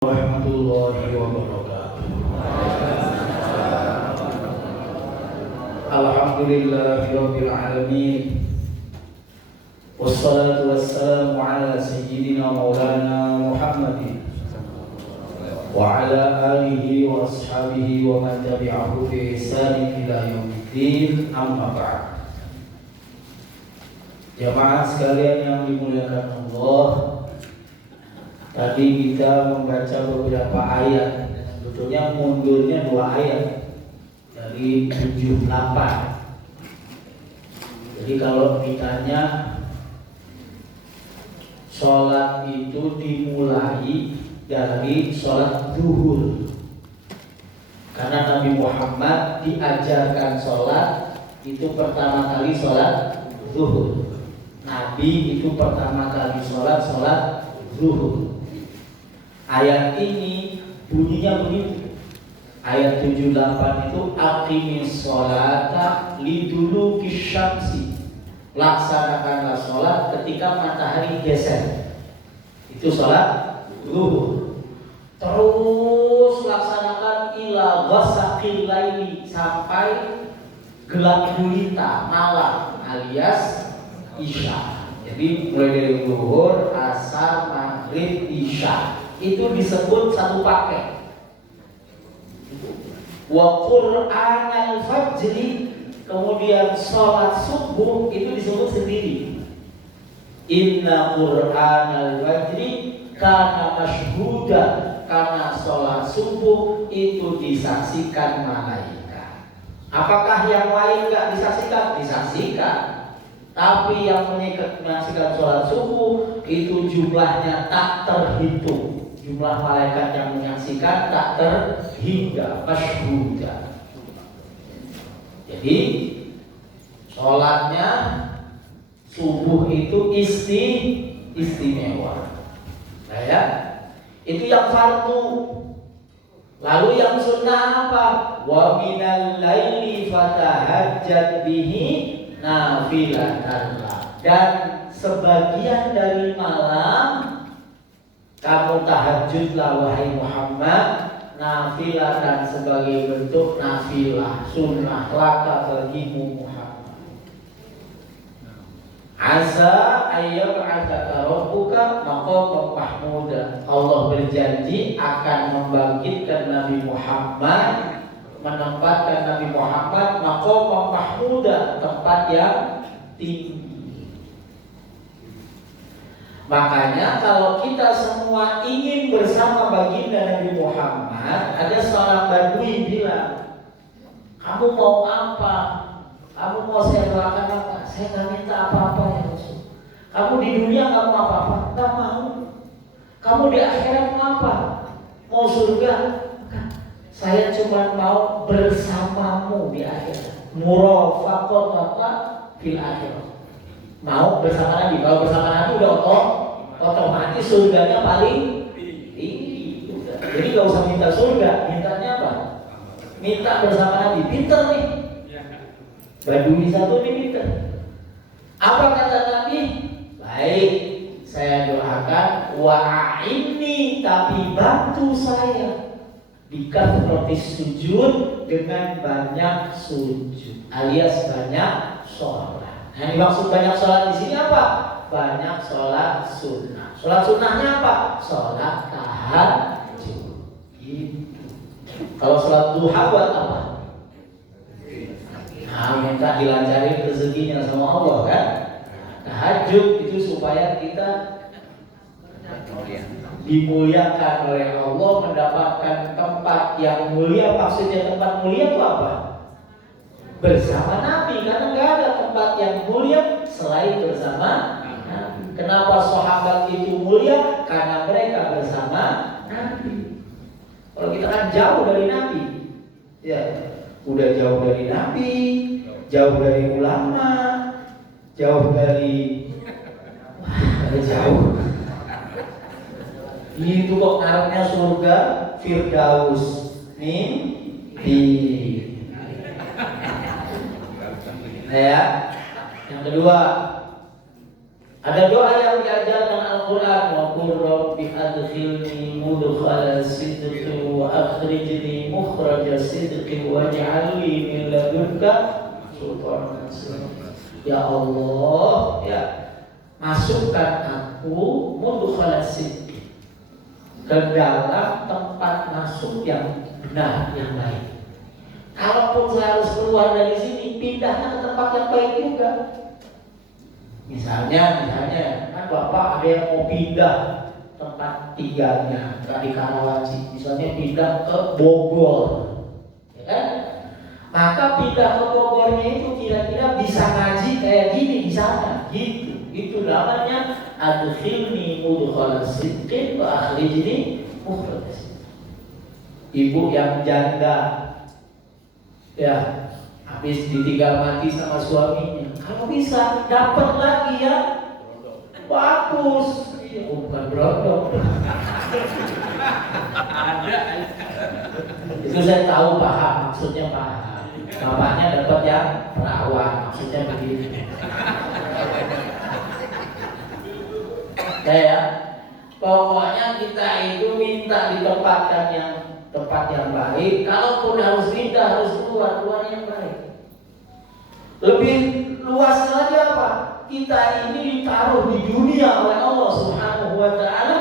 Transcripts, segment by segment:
Warahmatullahi wabarakatuh. Alhamdulillahirabbil alamin. Wassalatu wassalamu ala sayyidina maulana Muhammadin wa ala alihi wa ashabihi wa man tabi'ahu bi ihsanin ila yaumiddin. Amma ba'd. Jamaah sekalian yang dimuliakan Allah, tadi kita membaca beberapa ayat. Sebetulnya mundurnya 2 ayat dari 78. Jadi kalau ditanya sholat itu dimulai dari sholat zuhur, karena Nabi Muhammad diajarkan sholat itu pertama kali sholat zuhur. Nabi itu pertama kali sholat zuhur. Ayat ini bunyinya begitu. Ayat 78 itu aqimis sholata liduluki syamsi. Laksanakanlah sholat ketika matahari geser. Itu sholat zuhur. Terus laksanakan ila ghasaqil laili, sampai gelap gulita malam alias isya. Jadi mulai dari zuhur, asar, maghrib, isya itu disebut satu paket. Wa Qur'anal fajri, kemudian sholat subuh itu disebut sendiri. Inna Qur'anal fajri kana masyhuda, karena sholat subuh itu disaksikan malaikat. Apakah yang lain enggak disaksikan? Disaksikan. Tapi yang menyaksikan sholat subuh itu jumlahnya tak terhitung. Jumlah malaikat yang menyaksikan tak terhingga, masyhuda. Jadi sholatnya subuh itu istimewa. Nah ya, itu yang fardu. Lalu yang sunnah apa? Wa minal laili fatahajjat bihi nafilatan, dan sebagian dari malam kamu tahajudlah wahai Muhammad nafilatan, sebagai bentuk nafilah sunnah laka bagimu Muhammad. Asa ayyab'atsaka rabbuka maqaman mahmuda, Allah berjanji akan membangkitkan Nabi Muhammad, menempatkan Nabi Muhammad maqaman mahmuda, tempat yang tinggi. Makanya kalau kita semua ingin bersama baginda Nabi Muhammad, ada seorang badui bilang, kamu mau apa? Kamu mau saya doakan apa? Saya nggak minta apa-apa ya Rasul. Kamu di dunia nggak mau apa-apa? Nggak mau. Kamu di akhirat mau apa? Mau surga? Saya cuma mau bersamamu di akhirat. Murafaqataka fil akhirat. Mau bersama Nabi. Kalau bersama Nabi udah otomatis surganya paling tinggi. Jadi gak usah minta surga, mintanya apa? Minta bersama Nabi. Pinter nih. Badui satu nih pinter. Apa kata Nabi? Baik, saya doakan wa'inni, tapi bantu saya seperti sujud, dengan banyak sujud alias banyak sholat. Nah, yang dimaksud banyak sholat di sini apa? Banyak sholat sunnah. Sholat sunnahnya apa? Sholat tahajud. Gitu. Kalau sholat duha buat apa? Nah, minta dilancarin rezekinya sama Allah kan? Tahajud itu supaya kita dimuliakan oleh Allah, mendapatkan tempat yang mulia. Maksudnya tempat mulia itu apa? Bersama Nabi, karena nggak ada tempat yang mulia selain bersama Nabi. Kenapa sahabat itu mulia? Karena mereka bersama Nabi. Kalau kita kan jauh dari Nabi, ya udah jauh dari Nabi, jauh dari ulama, jauh dari jauh. Itu kok ngarepnya surga Firdaus mimpi. Nah ya, yang kedua, Ada doa yang diajarkan Al-Quran, wa qur rabbi adkhilni mudkhala sidqi wa akhrijni mukhraja sidqi waj'al li min ladunka sultanan nasira. Ya Allah, ya, masukkan aku mudkhala sidqi, ke dalam tempat masuk yang benar, yang baik. Kalaupun saya harus keluar dari sini, pindahnya ke tempat yang baik juga. Misalnya kan Bapak ada yang mau pindah tempat tinggalnya di Karawaci, misalnya pindah ke Bogor, ya kan? Maka pindah ke Bogornya itu kira-kira bisa ngaji kayak gini di sana, gitu. Itu namanya adkhilni mudkhala sidqin wa akhrijni mukhraja sidqin. Ibu yang janda, ya, habis ditinggal mati sama suaminya, kalau bisa dapat lagi ya, bagus. Iya, bukan berondong. Ada. Itu saya tahu, paham, maksudnya paham. Bapaknya dapat yang perawan, maksudnya begitu. Ya, pokoknya kita itu minta ditempatkan yang tempat yang baik. Kalaupun harus pindah, harus keluar yang baik. Lebih luas lagi apa? Kita ini ditaruh di dunia oleh Allah Subhanahu wa Ta'ala.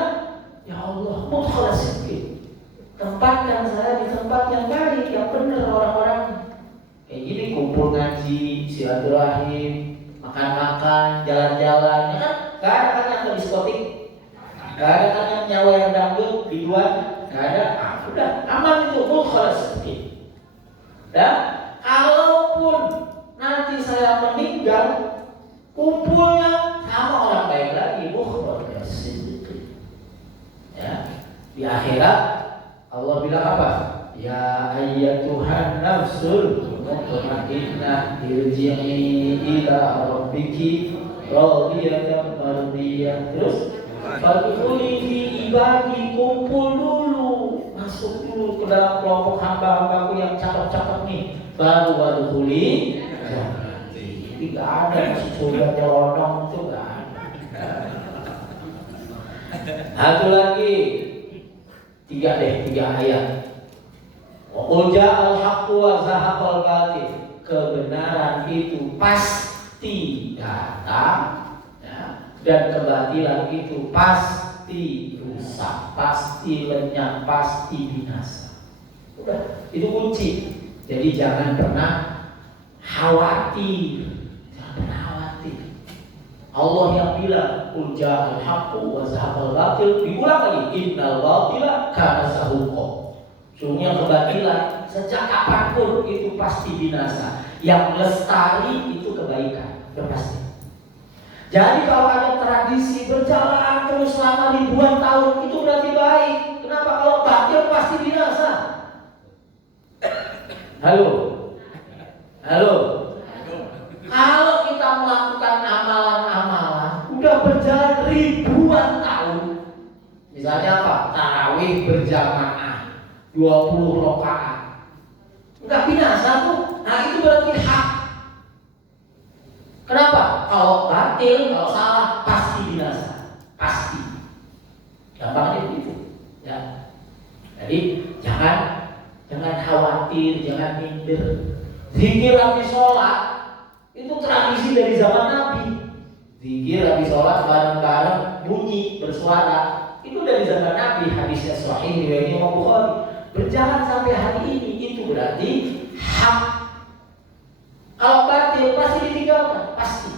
Ya Allah, mudkhala sidqin, tempatkan saya di tempat yang baik, yang benar orang-orang. Kayak gini, kumpul ngaji, silaturahim, makan-makan, jalan-jalan, ya kan? Gak ada kan yang ke diskotik, gak ada kan yang nyawer dangdut di luar, gak ada. Udah aman itu, mudkhala sidqin. Dan kalaupun nanti saya meninggal, kumpulnya sama orang baik lagi, mukhraja sidqin. Ya, di akhirat Allah bilang apa? Ya ayyatuhan nafsul mutmainnah irji'i ila rabbiki radiyatan mardiyah. Terus fadkhuli fi ibadi, kumpul dulu, masuk dulu ke dalam kelompok hamba-hambaku yang cakep-cakep nih, baru wadkhuli. Tidak ada masih coba nyelonong itu, gak ada. Satu lagi, tiga ayat. Uja al-haqqu wa zahaqal batil, kebenaran itu pasti datang, ya, dan kebatilan itu pasti rusak, pasti lenyap, pasti binasa. Udah, itu kunci. Jadi jangan pernah khawatir. Allah yang bilang qul ja'al haqqu wa zahaqal batil, diulang lagi innal batila kana zahuqa. Sungguhnya kebatilan sejak kapanpun itu pasti binasa. Yang lestari itu kebaikan, itu pasti. Jadi kalau ada tradisi berjalan terus selama ribuan tahun, itu berarti baik. Kenapa? Kalau batil pasti binasa. Halo. Kalau kita melakukan amalan-amalan udah berjalan ribuan tahun, misalnya apa? Tarawih berjamaah 20 rakaat, enggak binasa tuh. Nah, itu berarti hak. Kenapa? Kalau batil, kalau salah pasti binasa, pasti. Gampangnya begitu, ya. Jadi jangan khawatir, jangan minder. Zikir habis sholat itu tradisi dari zaman Nabi. Zikir habis sholat bareng-bareng bunyi bersuara itu dari zaman Nabi. Hadisnya sahih riwayat Imam Bukhari. Berjalan sampai hari ini, itu berarti hak. Kalau batil pasti ditinggalkan, pasti.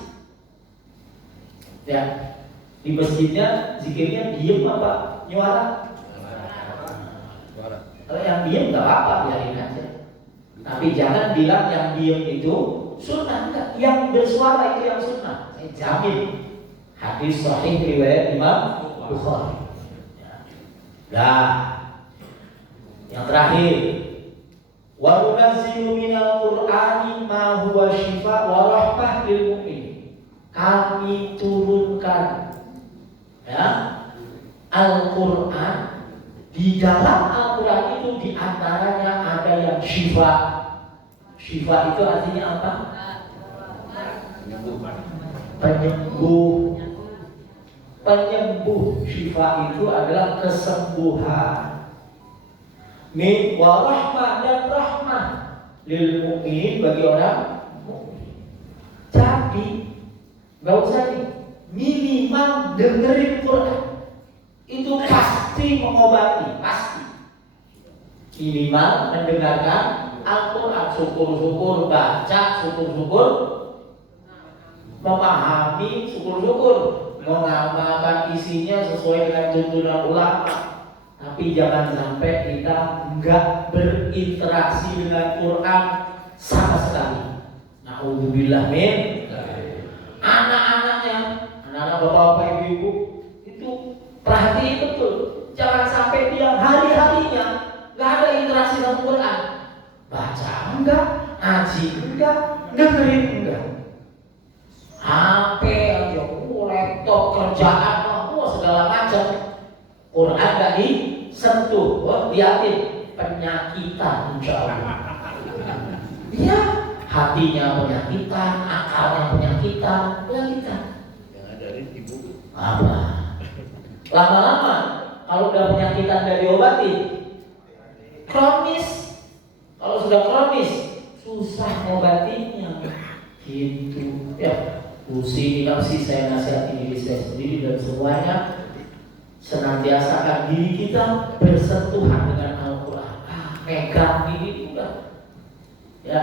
Ya, di masjidnya zikirnya diem apa nyuara? Kalau yang diem nggak apa-apa, biarin aja. Tapi jangan bilang yang diem itu sunnah, enggak. Yang bersuara itu yang sunnah. Saya jamin. Hadis sahih riwayat Imam Bukhari. Nah, yang terakhir, wa nunazzilu minal qur'ani ma huwa shifa wa rahmah lil mu'min. Kami turunkan, ya, Al-Qur'an. Di dalam Al-Quran itu diantaranya ada yang syifa. Syifa itu artinya apa? Penyembuh. Penyembuh, syifa itu adalah kesembuhan. Min wa rahmah, dan rahmah lil mu'minin, bagi orang mukmin. Jadi gak usah nih, minimal dengerin Quran itu pasti mengobati, pasti. Minimal mendengarkan Al-Quran, syukur-syukur baca, syukur-syukur memahami, syukur-syukur mengamalkan isinya sesuai dengan tuntunan ulama. Tapi jangan sampai kita enggak berinteraksi dengan Quran sama sekali. Na'udzubillah min. Anak-anaknya, anak-anak bapak-bapak, ibu-ibu, itu perhatiin betul. Jangan sampai dia hari-harinya enggak ada interaksi dengan Quran. Baca enggak, ngaji enggak, dengerin enggak. HP aja, laptop, kerjaan, segala macam. Quran enggak disentuh. Lihatin penyakitan, insya Allah. Iya, hatinya penyakitan, akalnya penyakitan. Yang ada ibu. Apa? Lama-lama kalau udah penyakitan dari diobati, kronis. Kalau sudah kronis, susah ngobatinya. Gitu. Ya, pusing sih saya nasihati diri saya sendiri dan semuanya. Senantiasakan diri kita bersentuhan dengan Al-Quran. Megang diri udah. Ya,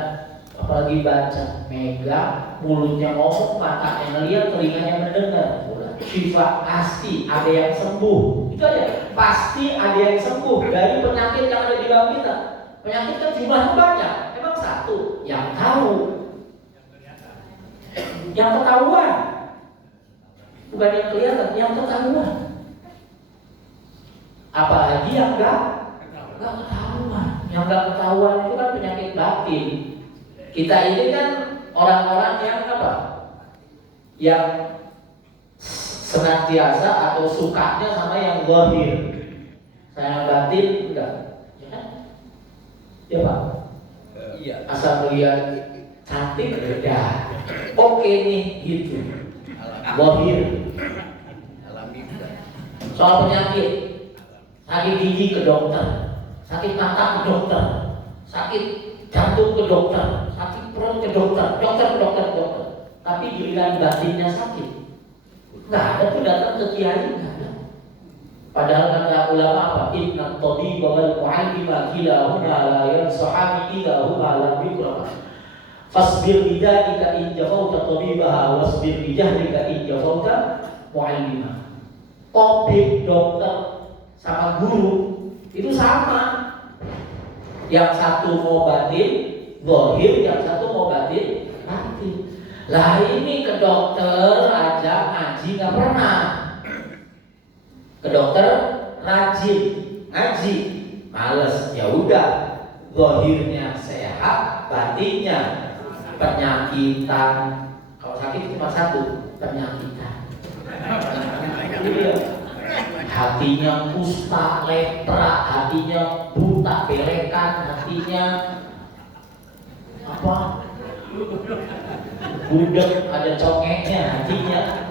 apalagi baca, megang, mulutnya ngomong, matanya ngeliat, telinganya mendengar. Syifa, pasti ada yang sembuh. Itu aja, pasti ada yang sembuh dari penyakit yang ada di dalam kita. Penyakit kan jumlahnya banyak, emang satu yang tahu, yang ketahuan, bukan yang kelihatan, yang ketahuan. Apalagi yang enggak ketahuan. Yang enggak ketahuan itu kan penyakit batin. Kita ini kan orang-orang yang apa? Yang senantiasa atau sukanya sama yang zahir. Saya batin enggak. Ya kan? Ya Pak? Iya. Asal melihat cantik beda. Oke nih gitu. Zahir. Alami bukan. Soal penyakit, sakit gigi ke dokter, sakit mata ke dokter, sakit jantung ke dokter, sakit perut ke dokter, dokter. Tapi giliran batinnya sakit, nggak ada tuh datang ke kiai, nggak ada. Padahal kata ulama apa? Inna tabiba wal mu'allima kilahuma la yansahani idahuma lam yukrama. Fasbir bidzalika in jafauta tabibaha wasbir bijahlika in jafauta mu'allima. Tabib, dokter sama guru itu sama. Yang satu mau batin zahir, yang satu mau batin batin. Lah ini ke dokter aja ngaji nggak pernah. Ke dokter rajin ngaji, males. Ya udah, zahirnya sehat, batinnya penyakitan. Kalau sakit cuma satu, penyakitan. Hatinya kusta, lepra, hatinya buta, belekan, hatinya apa? Budek, ada congeknya hatinya.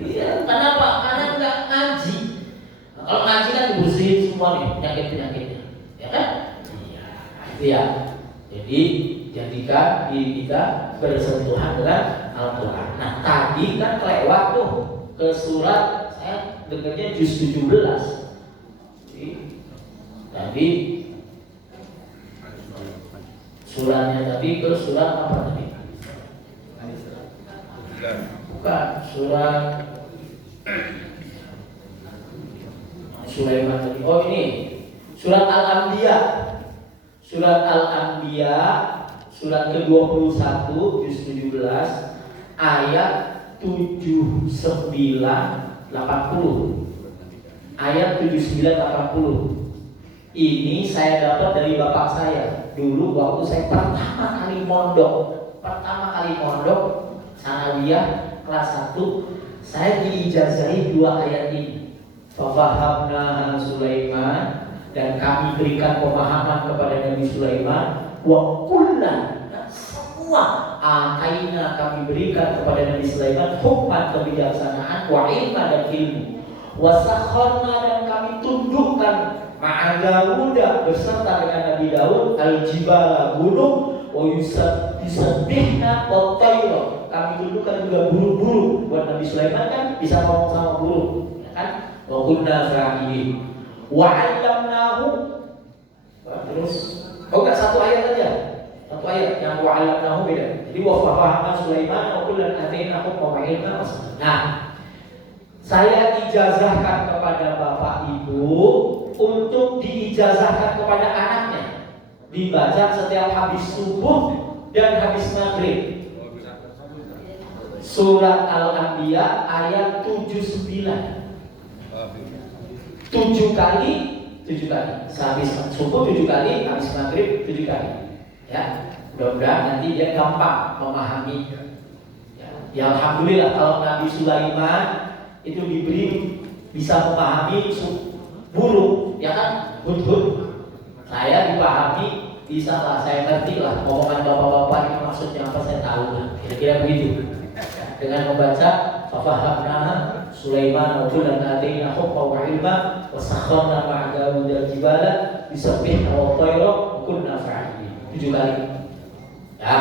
Iya, kenapa? Karena nggak ngaji. Nah, kalau ngaji kan dibersihin semua nih penyakit-penyakitnya, ya kan? Iya. Jadi jadikan diri kita bersentuhan dengan Al-Quran. Nah tadi kan kelewat tuh ke surat, saya dengarnya juz 17. Tadi suratnya tadi ke surat apa tadi? Bukan, surat Sulaiman tadi. Oh ini surat Al-Anbiya. Surat Al-Anbiya surat ke-21 juz 17 ayat 79-80. Ayat 79-80. Ini saya dapat dari bapak saya dulu waktu saya pertama kali mondok sanawiyah kelas 1. Saya diijazahi 2 ayat ini. Fafahamna Sulaiman, dan kami berikan pemahaman kepada Nabi Sulaiman. Wa kullan, semua semua. Ataina, kami berikan kepada Nabi Sulaiman hukman, kebijaksanaan, wa ilma, dan ilmu. Wasakharna, dan kami tundukkan ma'a Daud, beserta dengan Nabi Daud, al-jibala, gunung, wa yusabbihna wa tayra, kami tundukkan juga burung-burung. Buat Nabi Sulaiman kan bisa ngomong sama burung, ya kan? Wa kunna fa'ilin wa 'allamnahu. Terus enggak satu ayat aja. Satu ayat yang wa 'allamnahu beda. Jadi wa fahamna Sulaiman wa kullan atainahu wa ilma. Nah, saya ijazahkan kepada Bapak Ibu untuk diijazahkan kepada anaknya, dibaca setiap habis subuh dan habis maghrib. Surat Al-Anbiya ayat 79. 7 kali. Sehabis subuh 7 kali, habis maghrib 7 kali. Ya, mudah-mudahan nanti dia gampang memahami. Ya, alhamdulillah kalau Nabi Sulaiman itu diberi bisa memahami burung, ya kan, hudhud. Saya dipahami, bisa lah, saya ngerti lah omongan bapak-bapak ini maksudnya apa, saya tahu lah, kira-kira begitu. Dengan membaca fahamna Sulaiman wa kullan ataina hukma wa ilma wa sakharna ma'a Daud al-jibala yusabbihna wa tayra wa kunna fa'ilin. 7 kali. Ya.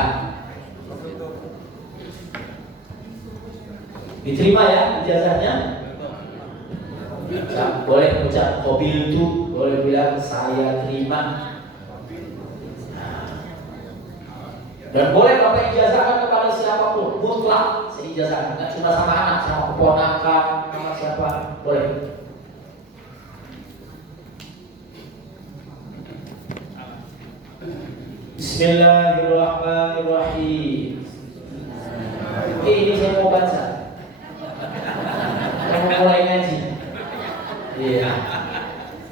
Diterima ya ijazahnya? Boleh ucap qabil tu, boleh bilang saya terima. Dan boleh Bapak ijazahkan kepada siapapun, mutlak seijazahkan, nggak cuma sama anak, sama keponakan, sama siapa, boleh. Bismillahirrahmanirrahim. Ini saya mau baca. Saya mau mulai ngaji. Iya.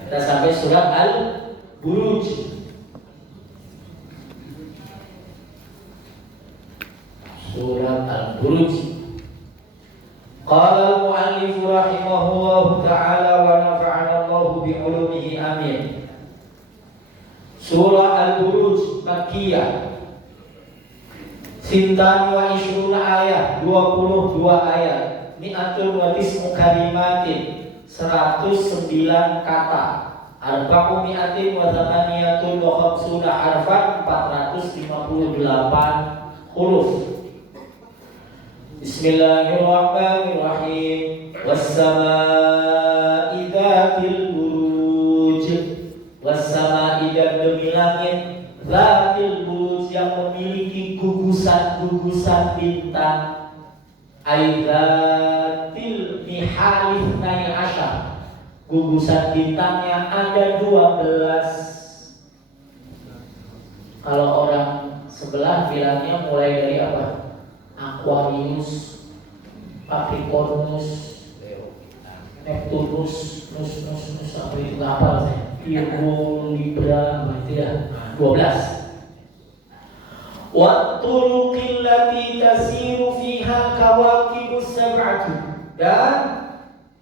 Kita sampai surat Al-Buruj. Surat Al-Buruj. Qala al-mu'allif rahimahullahu ta'ala wa nafa'ana Allahu bi'ulumihi amin. Surah Al-Buruj Makkiyah. Sintan wa ishruna ayat, 22 ayat. Mi'atun wa tismu kalimatin, 109 kata. Arba'u mi'atin wa thamaniyatun wa khamsuna harfan, 458 huruf. Bismillahirrahmanirrahim. Was-samaa'i dzatil buruj. Was-samaa'i, dan demi langit, dzatil buruj, yang memiliki gugusan-gugusan bintang. Aidzatil mihalih nai asyar, gugusan bintangnya ada 12. Kalau orang sebelah bilangnya mulai dari apa? Aquarius, Capricornus, Neptunus, Nus sampai apa saya? Virgo, Libra, berarti ya 12. Wa turuqil lati tasiru fiha kawakibus sab'atu, dan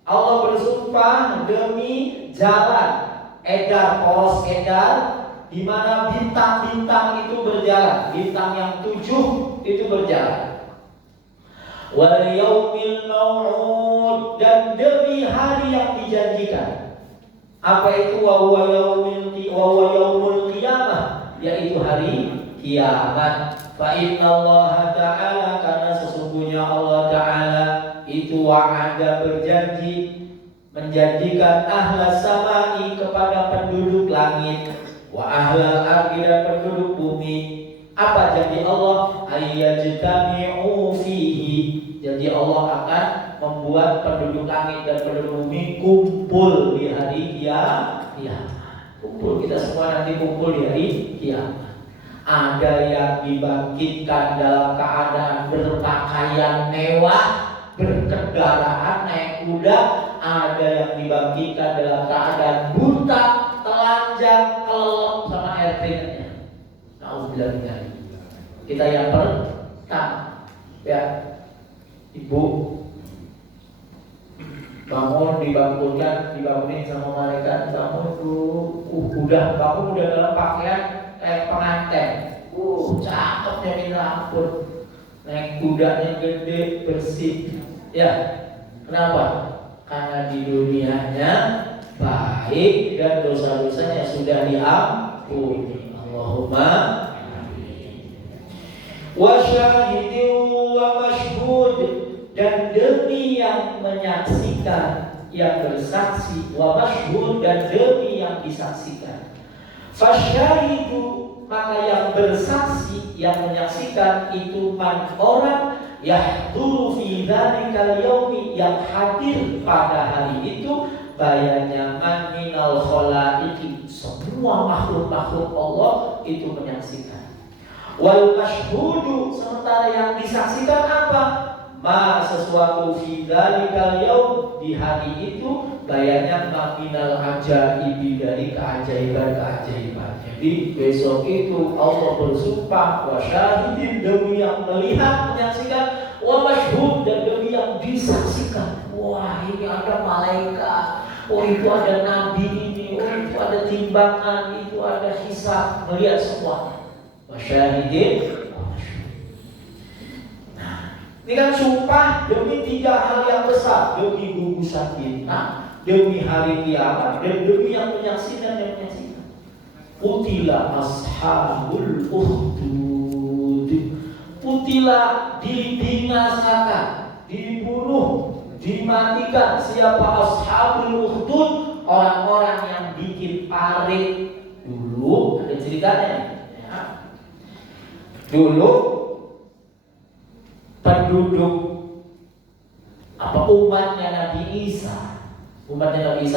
Allah bersumpah demi jalan edar, poros edar, di mana bintang-bintang itu berjalan, bintang yang 7 itu berjalan. Wal yaumil mau'ud, dan demi hari yang dijanjikan. Apa itu? Wa huwa yaumul qiyamah, yaitu hari kiamat. Fa innallaha ta'ala, karena sesungguhnya Allah Ta'ala itu wa'ada, berjanji, menjanjikan ahlas samai, kepada penduduk langit, wa ahlal ardi, dan penduduk bumi. Apa janji Allah? Ayyajtami'u fihi, janji Allah akan membuat penduduk langit dan penduduk bumi kumpul di hari kiamat. Kumpul, kita semua nanti kumpul di hari kiamat. Ada yang dibangkitkan dalam keadaan berpakaian mewah, berkendaraan naik kuda. Ada yang dibangkitkan dalam keadaan buta, telanjang, kelelep sama air keringetnya. Nauzubillah. Kita yang pertama, ya, ibu bangun, dibangunin sama malaikat. Bangun bu, udah bangun, udah dalam pakaian kayak pengantin. Cakepnya minta ampun. Naik kudanya gede, bersih. Ya, kenapa? Karena di dunianya baik dan dosa-dosanya sudah diampuni. Allahumma wa syahidin wa mashhud, dan demi yang menyaksikan, yang bersaksi, wa mashhud, dan demi yang disaksikan. Fasyahidu, maka yang bersaksi, yang menyaksikan itu man orang yahduru fi dzalikal yaumi, yang hadir pada hari itu, bayanya man minal khalaiqi, semua makhluk-makhluk Allah itu menyaksikan. Wal mashhudu, sementara yang disaksikan apa? Ma sesuatu fi dzalikal yaum, di hari itu, bayanya ma minal ajaibi, dari keajaiban-keajaiban. Jadi besok itu Allah bersumpah, wa syahidin, demi yang melihat, menyaksikan, wa mashhud, dan demi yang disaksikan. Wah, ini ada malaikat, oh itu ada nabi ini, oh itu ada timbangan, itu ada hisab, melihat semua. Wa syahidin. Nah, ini kan sumpah demi 3 hal yang besar, demi gugusan kita, demi hari kiamat, dan demi yang menyaksikan dan menyaksikan. Qutila ashabul ukhdud, qutila, dibinasakan, dibunuh, dimatikan siapa? Ashabul ukhdud, orang-orang yang bikin parit. Dulu ada ceritanya ya. Dulu penduduk umatnya Nabi Isa,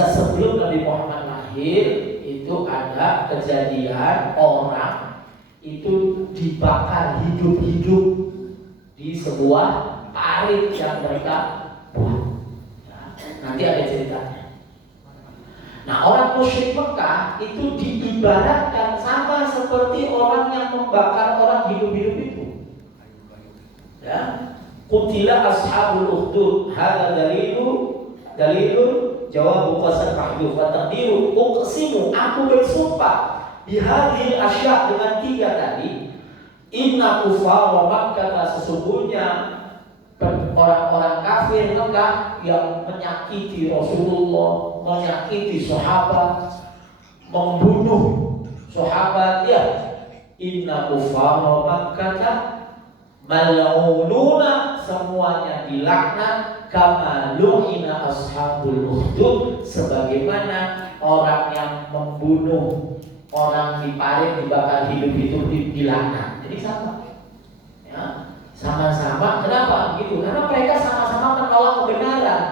sebelum Nabi Muhammad lahir, itu ada kejadian orang itu dibakar hidup-hidup di sebuah parit yang mereka buat. Nanti ada ceritanya. Nah, orang musyrik Mekah itu diibaratkan sama seperti orang yang membakar orang hidup-hidup itu. Ya, qutila ashabul ukhdud, hada dalilun jawab qasam mahdhuf wa taqdiru uqsimu, aku bersumpah bihadhil asya, dengan 3 tadi. Inna kufara Makkah, sesungguhnya orang-orang kafir Mekah yang menyakiti Rasulullah, menyakiti sahabat, membunuh sahabat, ya. Inna kufara Makkah mal'ununa, semuanya dilaknat, kama lu'ina ashabul ukhdud, sebagaimana orang yang membunuh orang di parit, dibakar hidup-hidup, dilaknat. Jadi sama, ya, sama-sama. Kenapa begitu? Karena mereka sama-sama menolak kebenaran.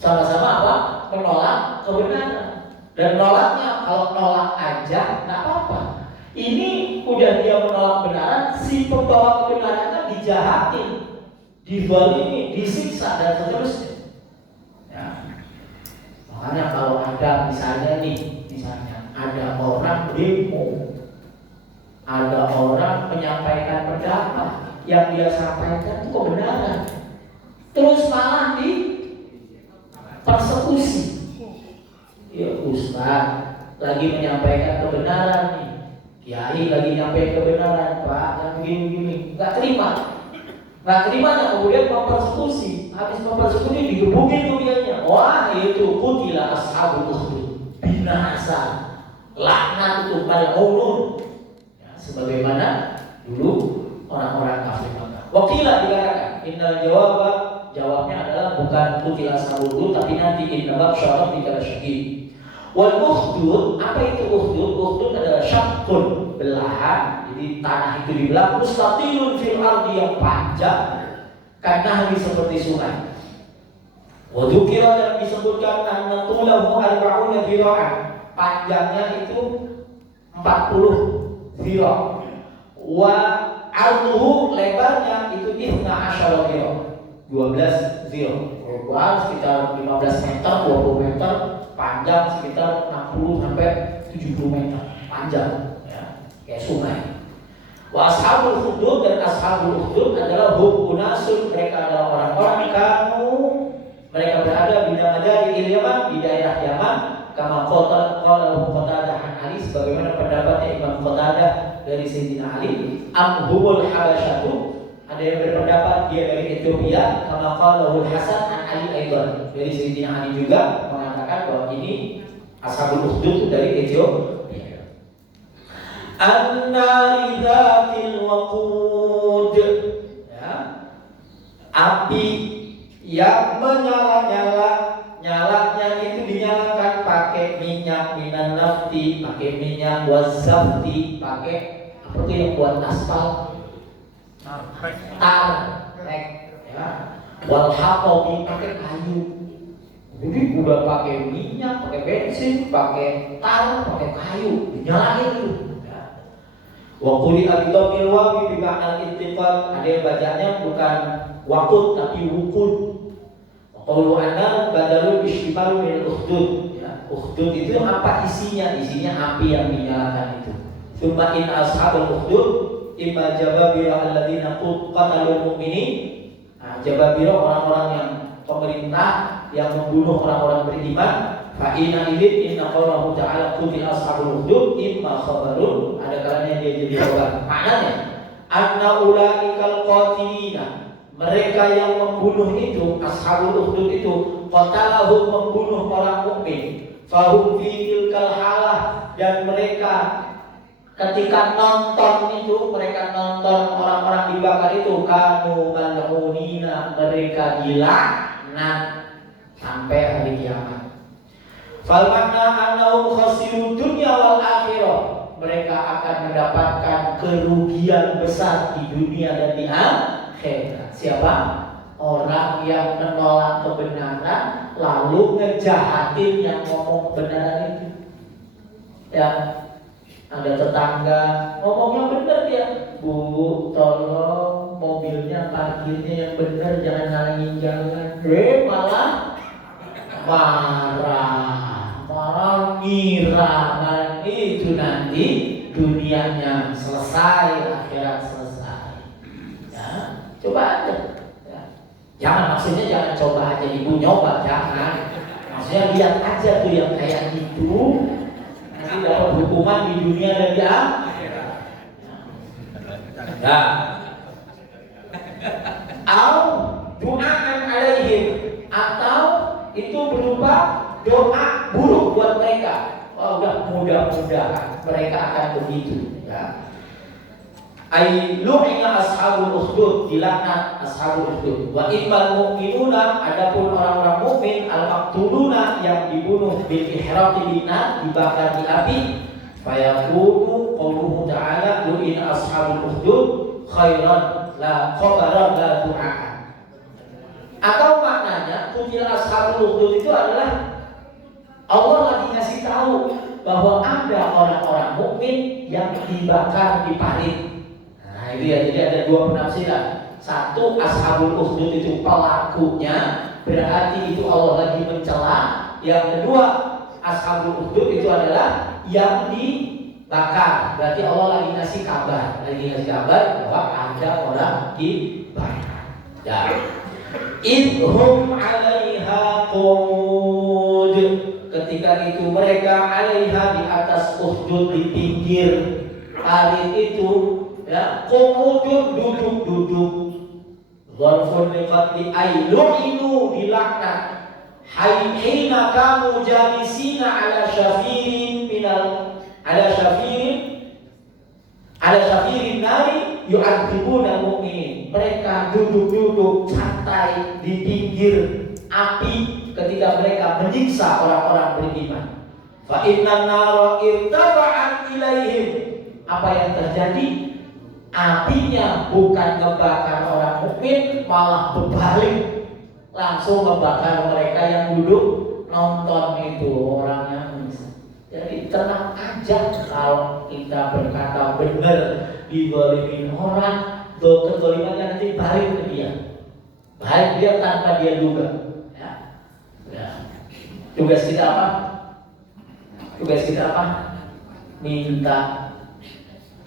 Sama-sama apa? Menolak kebenaran. Dan nolaknya, kalau nolak aja nggak apa-apa. Ini udah dia menolak kebenaran, si pembawa kebenarannya dijahatin, dizalimi, disiksa, dan seterusnya. Ya. Makanya kalau ada misalnya ada orang demo, ada orang menyampaikan pendapat, yang dia sampaikan itu kebenaran, terus malah dipersekusi. Ya, ustaz lagi menyampaikan kebenaran nih, kiai lagi nyampein kebenaran, Pak, yang begini-begini, nggak terimanya, kemudian mempersekusi. Habis mempersekusi digebukin tuh dianya. Wah, itu qutila ashabul ukhdud, binasa, laknat itu mal'unun. Ya, sebagaimana dulu orang-orang kafir Makkah. Wakila dikatakan, innal jawabnya adalah bukan qutila ashabul ukhdud, tapi nanti innabab syarab dikala syahid. Wal ukhdud, apa itu ukhdud? Ukhdud adalah syaqqun, belahan. Jadi tanah itu dibelah, mustatilun fil ardi, yang panjang, karena seperti sungai. Wa dzukira, dan disebutkan anna tulahu arba'una dhira'an, panjangnya itu 40 dhira'. Wa arduhu, lebarnya itu 12 dhira', 12 dhira'. Lebar sekitar 15 meter, 20 meter, panjang sekitar 60 sampai 70 meter, panjang ya, kayak sungai. Wa ashabul ukhdud, dan ashabul ukhdud adalah hum unasun, mereka adalah orang-orang mereka berada di Yaman, di daerah Yaman, kama qala Qatadah an Ali, sebagaimana pendapatnya Imam Qatadah dari Sayyidina Ali, amhumul habasyatu, ada yang berpendapat dia dari Ethiopia, kama qalahul Hasan an Ali aidan, dari Sayyidina Ali juga mengatakan bahwa ini ashabul ukhdud dari Ethiopia. An-nari dzatil waqud, ya, api yang menyala-nyala, nyalanya itu dinyalakan pakai minyak minan nafti, pakai minyak wazafti, pakai apa tuh yang buat aspal, tarek, ya, wal hatobi, pakai kayu. Jadi udah pakai minyak, pakai bensin, pakai tar, pakai kayu, dinyalain itu. Wa quri'at dhamil wawi bi ma'na al-ittiqal, ada yang bacanya bukan waqud tapi wuqud. Qaulu anna badalul istimal min ukhdud, ya. Ukhdud itu apa isinya? Isinya api yang dinyalakan itu. Tsumma in ashabul ukhdud imma jababira alladziina qatalul mu'minin. Nah, jababira orang-orang yang pemerintah yang membunuh orang-orang beriman. Fa inna idzin inna qawlahu ta'ala qutil ashabul ukhdud imma khabarun, ada kalanya dia jadi khabar. Maknanya anna ulaikal qatilina, mereka yang membunuh itu, ashabul ukhdud itu, qatalahum, membunuh orang mukmin, fahum fi tilkal halah, dan mereka ketika nonton itu, mereka nonton orang-orang dibakar itu, kanu mal'unina, mereka dilaknat sampai hari kiamat. Fal makna annahum khasiru dunya wal akhirah, mereka akan mendapatkan kerugian besar di dunia dan di akhirat. Siapa? Orang yang menolak kebenaran lalu ngejahatin yang ngomong kebenaran itu. Ya, ada tetangga ngomongnya benar dia, Bu, tolong mobilnya parkirnya yang benar, jangan ngalangin jalan. Malah marah ngira itu nanti dunianya selesai, akhirat selesai. Ya, coba aja. Ya. Jangan, maksudnya jangan coba aja, ibu nyoba, jangan. Maksudnya lihat aja tuh yang kayak gitu, nanti dapat hukuman di dunia dan di akhirat. Ya. Au du'aan alaihim, atau itu berupa doa buruk buat mereka. Oh, udah mudah-mudahan mereka akan begitu, ya. Ai lu'ina ashabul ukhdud, dilaknat ashabul ukhdud. Wa immal mu'minuna, adapun orang-orang mukmin, al-maqtuluna, yang dibunuh bil ihraqi binar, dibakar di api, fayaqulu qauluhu ta'ala lu'ina ashabul ukhdud khairan la khabaran la du'aan. Atau maknanya kutil ashabul ukhdud itu adalah Allah lagi ngasih tahu bahwa ada orang-orang mukmin yang dibakar di parit. Nah itu ya, jadi ada dua penafsiran. Satu, ashabul ukhdud itu pelakunya, berarti itu Allah lagi mencela. Yang kedua, ashabul ukhdud itu adalah yang dibakar, berarti Allah lagi ngasih kabar, bahwa ada orang dibakar. Ya. Idhum 'alaiha qud, ketika itu mereka 'alaiha, di atas ukhdud, di pinggir parit itu, ya, qudun, duduk-duduk. Dzarfun liqatli ay lu'inu, dilaknat. Hina kamu jalisina ala syafirin nari yu'adzibuna mu'minin. Mereka duduk-duduk santai di pinggir api ketika mereka menyiksa orang-orang beriman. Fa innan nara irtafa'at ilaihim, apa yang terjadi? Apinya bukan ngebakar orang mukmin, malah berbalik, langsung membakar mereka yang duduk nonton itu, orangnya. Jadi tenang aja kalau kita berkata benar, dizalimin orang, kezalimannya nanti balik ke dia. Balik dia tanpa dia duga. Ya. Ya. Tugas kita apa? Minta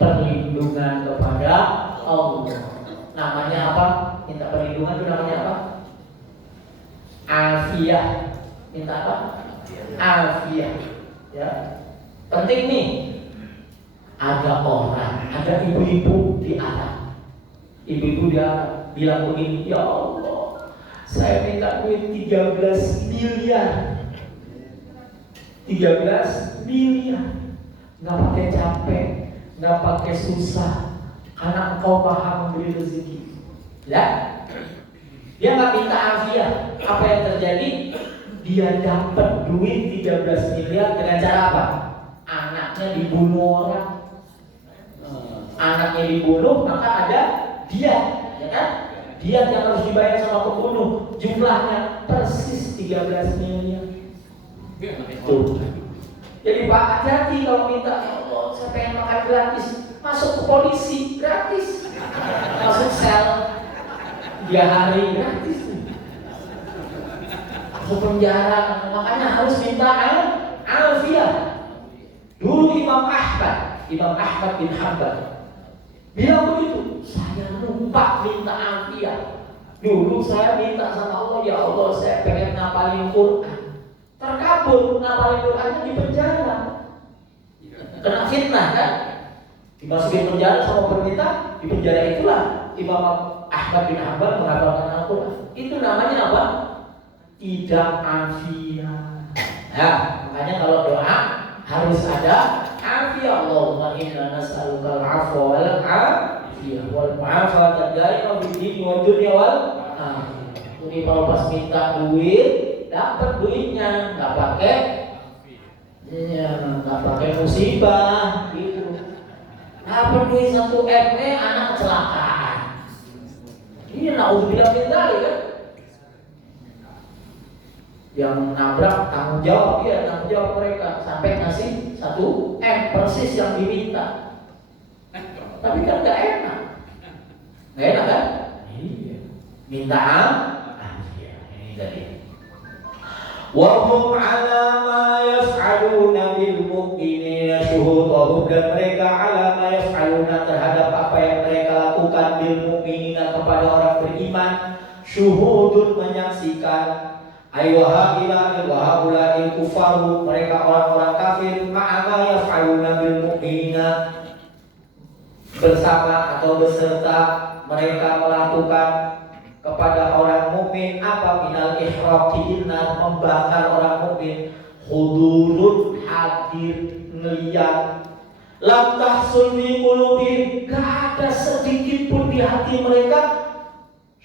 perlindungan kepada Allah. Namanya apa? Minta perlindungan itu namanya apa? Afiah. Minta apa? Afiah. Ya. Penting nih. Ada orang, ada ibu-ibu di Arab. Ibu-ibu dia bilang begini, ya Allah, saya minta duit 13 miliar. 13 miliar. Nggak pakai capek, nggak pakai susah, karena Engkau maha memberi rezeki. Ya, dia nggak minta afiat. Apa yang terjadi? Dia dapat duit 13 miliar dengan cara apa? Anaknya dibunuh orang. Anaknya dibunuh, maka ada dia, ya kan? Dia yang harus dibayar sama pembunuh. Jumlahnya persis 13 miliar. Tuh. Jadi Pak, hati-hati kalau minta, ya Allah, saya pengen makan gratis. Masuk ke polisi, gratis. Masuk sel 3 hari, gratis. Masuk penjara, makanya harus minta alfiah. Dulu Imam Ahmad bin Hanbal bilang begitu, saya lupa minta alfiah. Dulu saya minta sama Allah, ya Allah, saya pengen ngapalin Quran. Terkabul, ngapalin Qurannya di penjara. Kena fitnah kan? Dimasukin penjara sama pemerintah. Di penjara itulah Imam Ahmad bin Hanbal menghafalkan Al-Quran. Itu namanya apa? Tidak alfiah. Nah, makanya kalau doa harus ada alfiah. Allahumma inna nas'alukal afwa wal afiyah wal mu'afata daima fid din wad dunya wal akhirah. Jadi kalau pas minta duit, dapat duitnya, nggak pakai musibah gitu. Dapat duit 1 M, anak kecelakaan. Ini naudzubillah min dzalik kan? Yang nabrak tanggung jawab mereka sampai ngasih 1 M persis yang diminta. Tapi kan nggak enak kan? Iya. Minta ini tadi. Wahum ala ma yaf'aluna bil mu'minina syuhudahum, dan mereka ala ma yaf'aluna terhadap apa yang mereka lakukan bil mu'minina kepada orang beriman, syuhudun menyaksikan, aywaha ula'il kufaru, mereka orang-orang kafir, ma'a ma yaf'aluna bil mu'minina, bersama atau beserta mereka melakukan kepada orang mukmin apa? Minal ihraqi innar, membakar orang mukmin, hudurun, hadir, ngeliat, lam tahsul fi qulubihim, gak ada sedikit pun di hati mereka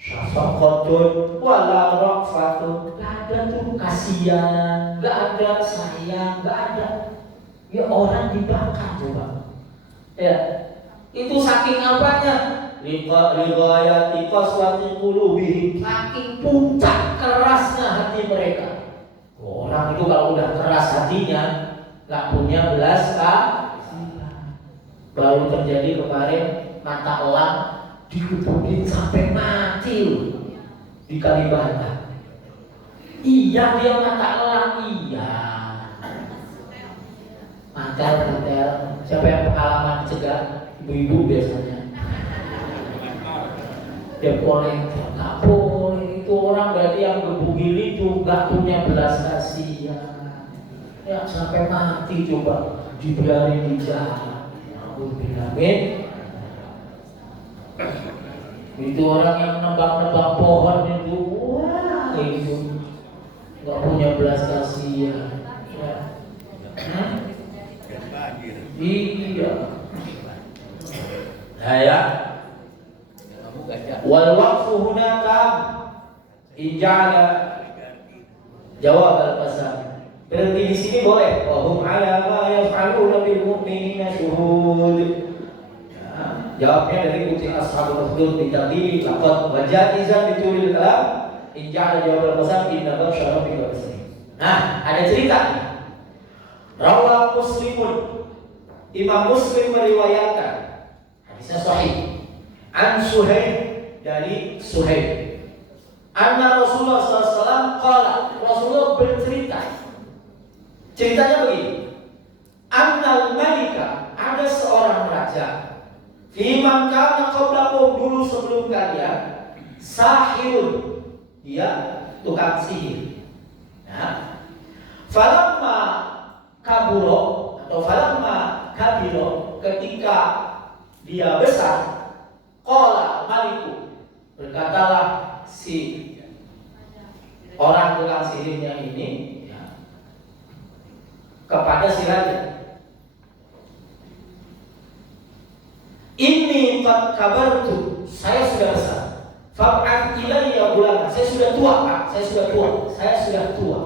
syafaqatun wala ra'fatun, gak ada tuh kasihan, gak ada sayang, gak ada. Ya orang dibakar coba. Ya, itu saking apanya? Liqayati qaswati qulubihim, saking puncak kerasnya hati mereka. Orang itu kalau udah keras hatinya, nggak punya belas kasihan. Baru terjadi kemarin mata elang dikebukin sampai mati di Kalibata. Iya, dia mata elang, iya. Mantel. Siapa yang pengalaman cegah? Ibu-ibu biasanya. Dia boleh, nggak boleh. Itu orang berarti yang gebugil itu nggak punya belas kasihan. Ya sampai mati coba dibiarin di jalan. Amin. Itu orang yang nebak-nebak pohon itu, wah itu nggak punya belas kasihan. Ya. Iya. Ya. Wal waqfu hunaka ija'ala jawab al-qasam. Berarti di sini boleh. Wa hum ala ma yaf'aluna bil mu'minina syuhud. Jawabnya dari kutip ashabul ukhdud bi taqdiri laqad wa jaizan bi tulil kalam ija'ala jawab al-qasam inna bab syarafi wa basri. Nah, ada cerita. Rawah Muslimun, Imam Muslim meriwayatkan, hadisnya sahih. An Suhaib, dari Suhaib, anna Rasulullah SAW qala, Rasulullah bercerita. Ceritanya begini. Annal malika, ada seorang raja, fiman kana qablakum, dulu sebelum kalian, sahirun, dia tukang sihir. Nah, falamma kaburo atau falamma kabiro, ketika dia besar, qala maliku, berkatalah si orang tukang sihirnya ini ya, kepada si raja, ini qad kabartu, saya sudah besar. Fab'at ilayya bulan, saya sudah tua Pak, saya sudah tua.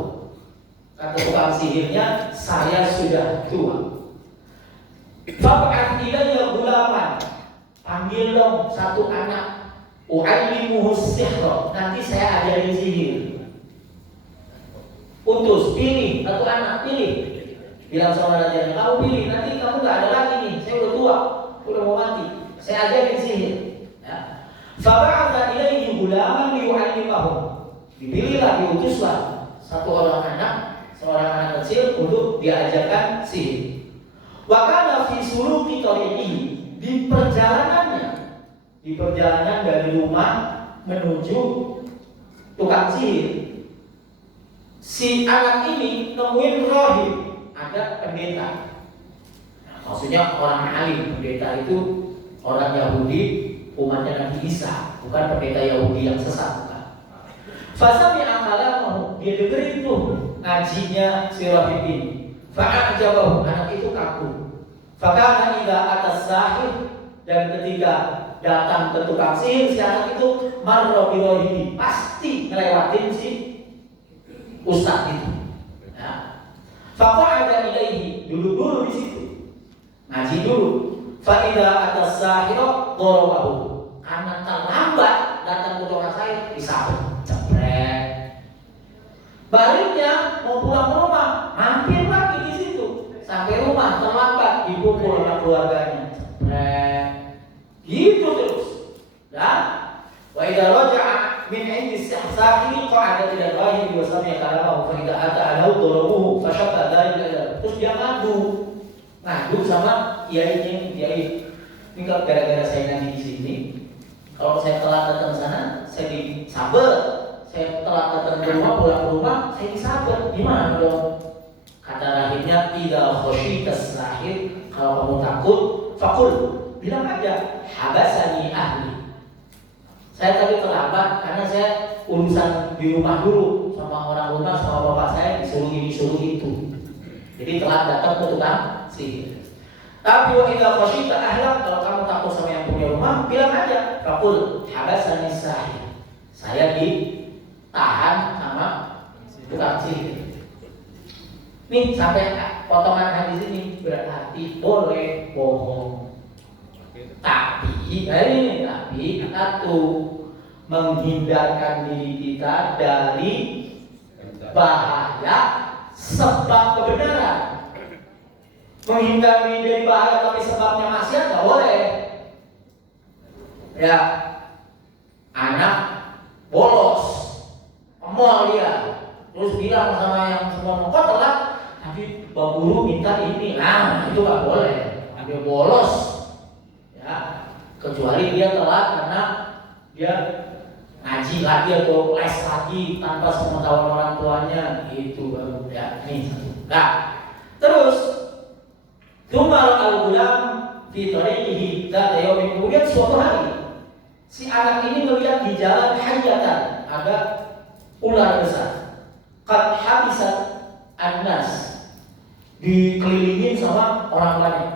Kata tukang sihirnya, saya sudah tua. Fab'at ilayya bulaman, panggil dong satu anak, u'allimuhu sihra, nanti saya ajarin sihir. Utus, pilih satu anak, pilih. Bilang sama rajanya, kamu pilih, nanti kamu gak ada lagi nih, saya udah tua, udah mau mati, saya ajarin sihir. Fab'atha ilaihi gulaman liyu'allimahu, dipilihlah, diutuslah satu orang anak, seorang anak kecil untuk diajarkan sihir. Wa kana fi suluki tariqihi, di perjalanan dari rumah menuju tukang sihir, si anak ini nemuin rohib, ada pendeta. Maksudnya orang alim. Pendeta itu orang Yahudi, umatnya Nabi Isa, bukan pendeta Yahudi yang sesat. Fasami akalamahu, dia dengerin tuh ngajinya si rohib ini. Fa'ajabahu, anak itu kaku. Fakana idza atas sahih, dan ketika datang ke tukang sihir, si anak itu marra bi rohibi, pasti ngelewatin si ustaz itu. Ya. Faqa'ada ilaihi, dulu di situ. Ngaji dulu. Fa idza atas sahih darabahu, karena terlambat datang ke tukang sihir, disabet, jebret. Baliknya mau pulang ke rumah, mampir lagi di situ. Sampai rumah terlambat, dipukul sama keluarganya. Gitu terus. Dan wa idza raja'a min 'indi sahih qa'ada ila al-ghaibi wa sami'a kalamahu fa idza ata alahu darabuhu fa shaqqa dhalika. Terus dia ngadu sama kiainya, kiai. Ini kalau gara-gara saya ngaji di sini, kalau saya telat datang sana, saya disabet. Saya telat datang ke rumah, pulang ke rumah, saya disabet. Gimana dong? Kata rahimnya, idza khasyitas sahir, kalau kamu takut, faqul, bilang aja, habasani ahli. Saya tadi terlambat karena saya urusan di rumah dulu sama orang rumah, sama bapak saya disuruh itu. Jadi telat datang ke tukang sihir. Tapi wa idza khasyita ahlak, kalau kamu takut sama yang punya rumah, bilang aja, faqul habasani sahir. Saya ditahan sama tukang sihir. Nih sampai potongan hadis ini berarti boleh bohong. Tapi satu, menghindarkan diri kita dari bahaya sebab kebenaran. Menghindari dari bahaya tapi sebabnya maksiat nggak boleh. Ya, anak bolos, mall dia, terus bilang sama yang semua kok telat, tapi Pak Guru minta ini, itu nggak boleh. Dia bolos, ya, kecuali dia telat karena dia ngaji lagi atau les lagi tanpa sepengetahuan orang tuanya, itu baru ya nih. Nah, terus Tumal al-gulam fi tariqihi dzata yaumin, kemudian suatu hari si anak ini melihat di jalan hayatan ada ular besar. Qad habisat an-nas, dikelilingin sama orang banyak.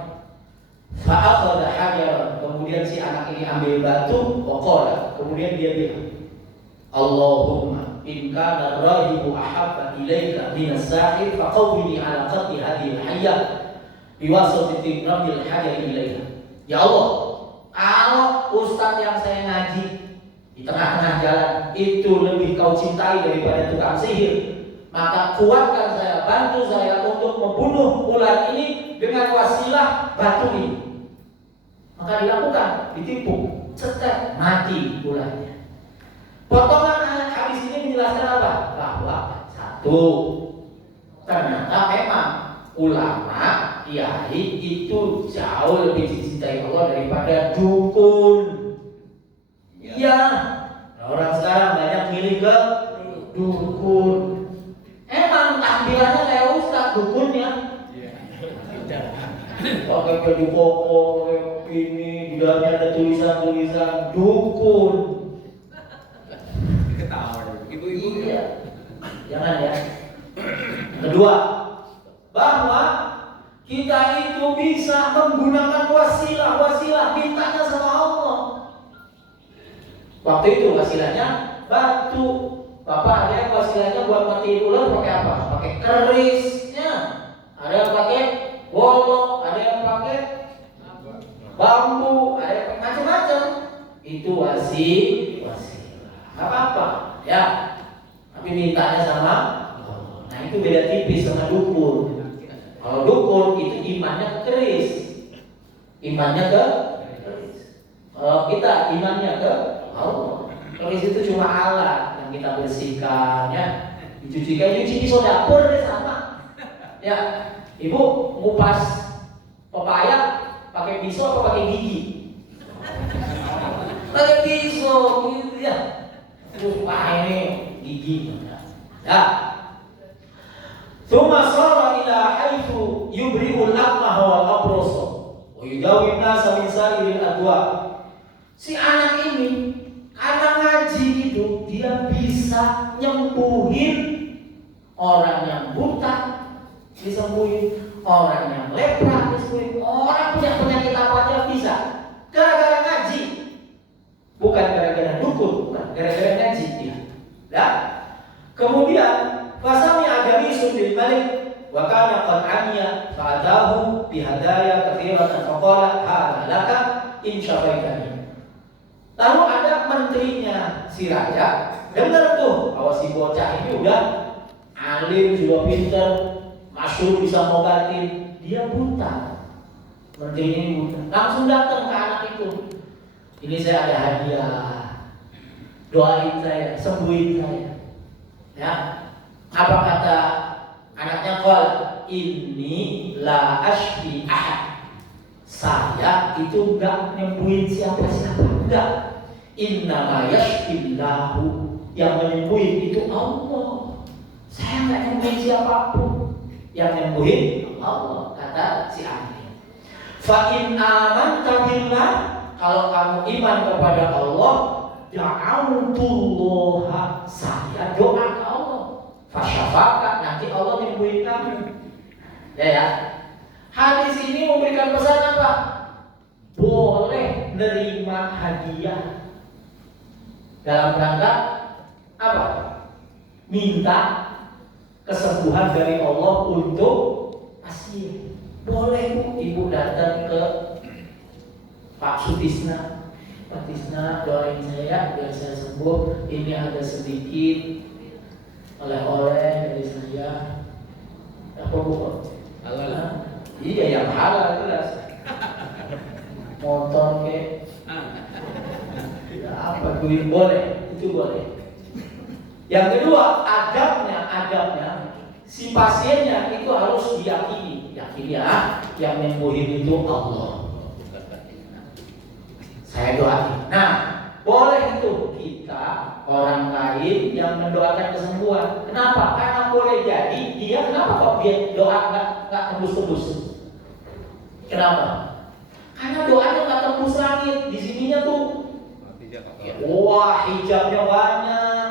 Fa akhadha hajaran, kemudian si anak ini ambil batu, waqala, kemudian dia bilang, Allahumma in kana ar-rahibu ahabba ilaika min as-sahir faqawwini ala qatli hadhihi al-hayyah biwasati rabbil hajar ilaiha. Ya Allah, kalau ustaz yang saya ngaji di tengah-tengah jalan itu lebih kau cintai daripada tukang sihir, maka kuatkan saya, bantu saya untuk membunuh ular ini dengan wasilah batu ini. Maka dilakukan, ditipu, cetek, mati ularnya. Potongan hadis ini menjelaskan apa? Bahwa satu, ternyata memang ulama, kiai itu jauh lebih dicintai Allah daripada dukun. Iya, orang sekarang banyak milih ke dukun. Emang tampilannya kayak ustaz dukunnya. pakai baju koko, pakai ini, di dalamnya ada tulisan-tulisan dukun. Ketawa ibu-ibu. Iya. Jangan ya. Kedua, bahwa kita itu bisa menggunakan wasilah mintanya sama Allah. Waktu itu wasilahnya batu. Bapak ada yang wasilahnya buat matiin ular pakai apa? Pakai kerisnya. Ada yang pakai golok, ada yang pakai bambu, ada yang macam-macam. Itu wasilah. Gak apa-apa, ya. Tapi mintanya sama Allah. Nah itu beda tipis sama dukun. Kalau dukun itu imannya ke keris, imannya ke keris. Kalau kita imannya ke Allah. Keris itu cuma alat yang kita bersihkan, ya. Dicuci pisau dapur deh sama. Ya, ibu ngupas pepaya pakai pisau atau pakai gigi? Pakai pisau, gitu ya. Terus ini gigi. Ya. Tsumma sara ila haitsu yubri'ul aqmah wal abras wa yudawi an-nasa min sa'iril adwa. Si anak ini karena ngaji itu dia bisa nyembuhin orang yang buta, disembuhin, orang yang lepra disembuhin, orang punya penyakit apa aja bisa. Gara-gara ngaji. Bukan gara-gara dukun, bukan gara-gara ngaji dia. Ya. Kemudian fasami agamisun bil malik wa kana qad amiya fa'adahu bi hadaya katsiratan faqala hadza laka in syafaitani. Lalu ada menterinya si raja, dengar tuh bahwa si bocah ini udah alim, sudah pintar, masyhur bisa ngobatin, dia buta. Menterinya ini buta. Langsung datang ke anak itu. Ini saya ada hadiah. Doain saya, sembuhin saya. Ya. Apa kata anaknya? Qal inni la ashfi ahad. Saya itu enggak nyembuhin siapa-siapa, enggak. Innama yashfillahu, yang menyembuhin itu Allah. Saya enggak nyembuhin siapapun, yang nyembuhin Allah, kata si ahli. Fa in amanta billah, kalau kamu iman kepada Allah, da'autullaha, saya doa ke Allah. Fasyafaka, nanti Allah nyembuhin kamu. Ya. Hadis ini memberikan pesan apa? Boleh nerima hadiah dalam rangka apa? Minta kesembuhan dari Allah untuk pasien. Boleh Bu, ibu datang ke Pak Sutisna. Pak Tisna, doain saya biar saya sembuh. Ini ada sedikit oleh-oleh dari saya. Apa Bu? Halal. Iya, yang halal jelas. Motor ke, ya apa duit boleh, itu boleh. Yang kedua, adabnya si pasiennya itu harus diyakini ya, yang menyembuhin itu Allah. Saya doain. Nah, boleh itu kita orang lain yang mendoakan kesembuhan. Kenapa? Karena boleh jadi dia kenapa kok dia doa nggak tembus-tembus? Kenapa? Karena doanya nggak tembus langit. Di sininya tuh, wah hijabnya banyak,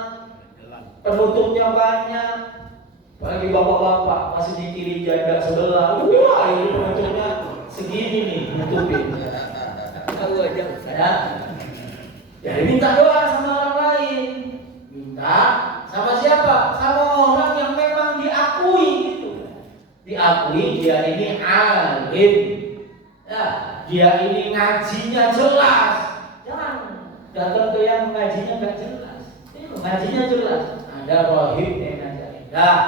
penutupnya banyak. Apalagi bapak-bapak masih mikirin janda sebelah. Wah ini penutupnya segini nih, nutupin. Tahu aja Ya. Jadi minta doa sama orang lain. Minta sama siapa? Sama orang yang memang diakui gitu. Diakui dia ini alim. Ya, dia ini ngajinya jelas. Jangan datang ke yang ngajinya nggak jelas. Ini ngajinya jelas. Ada rohib yang ngajarin. Nah,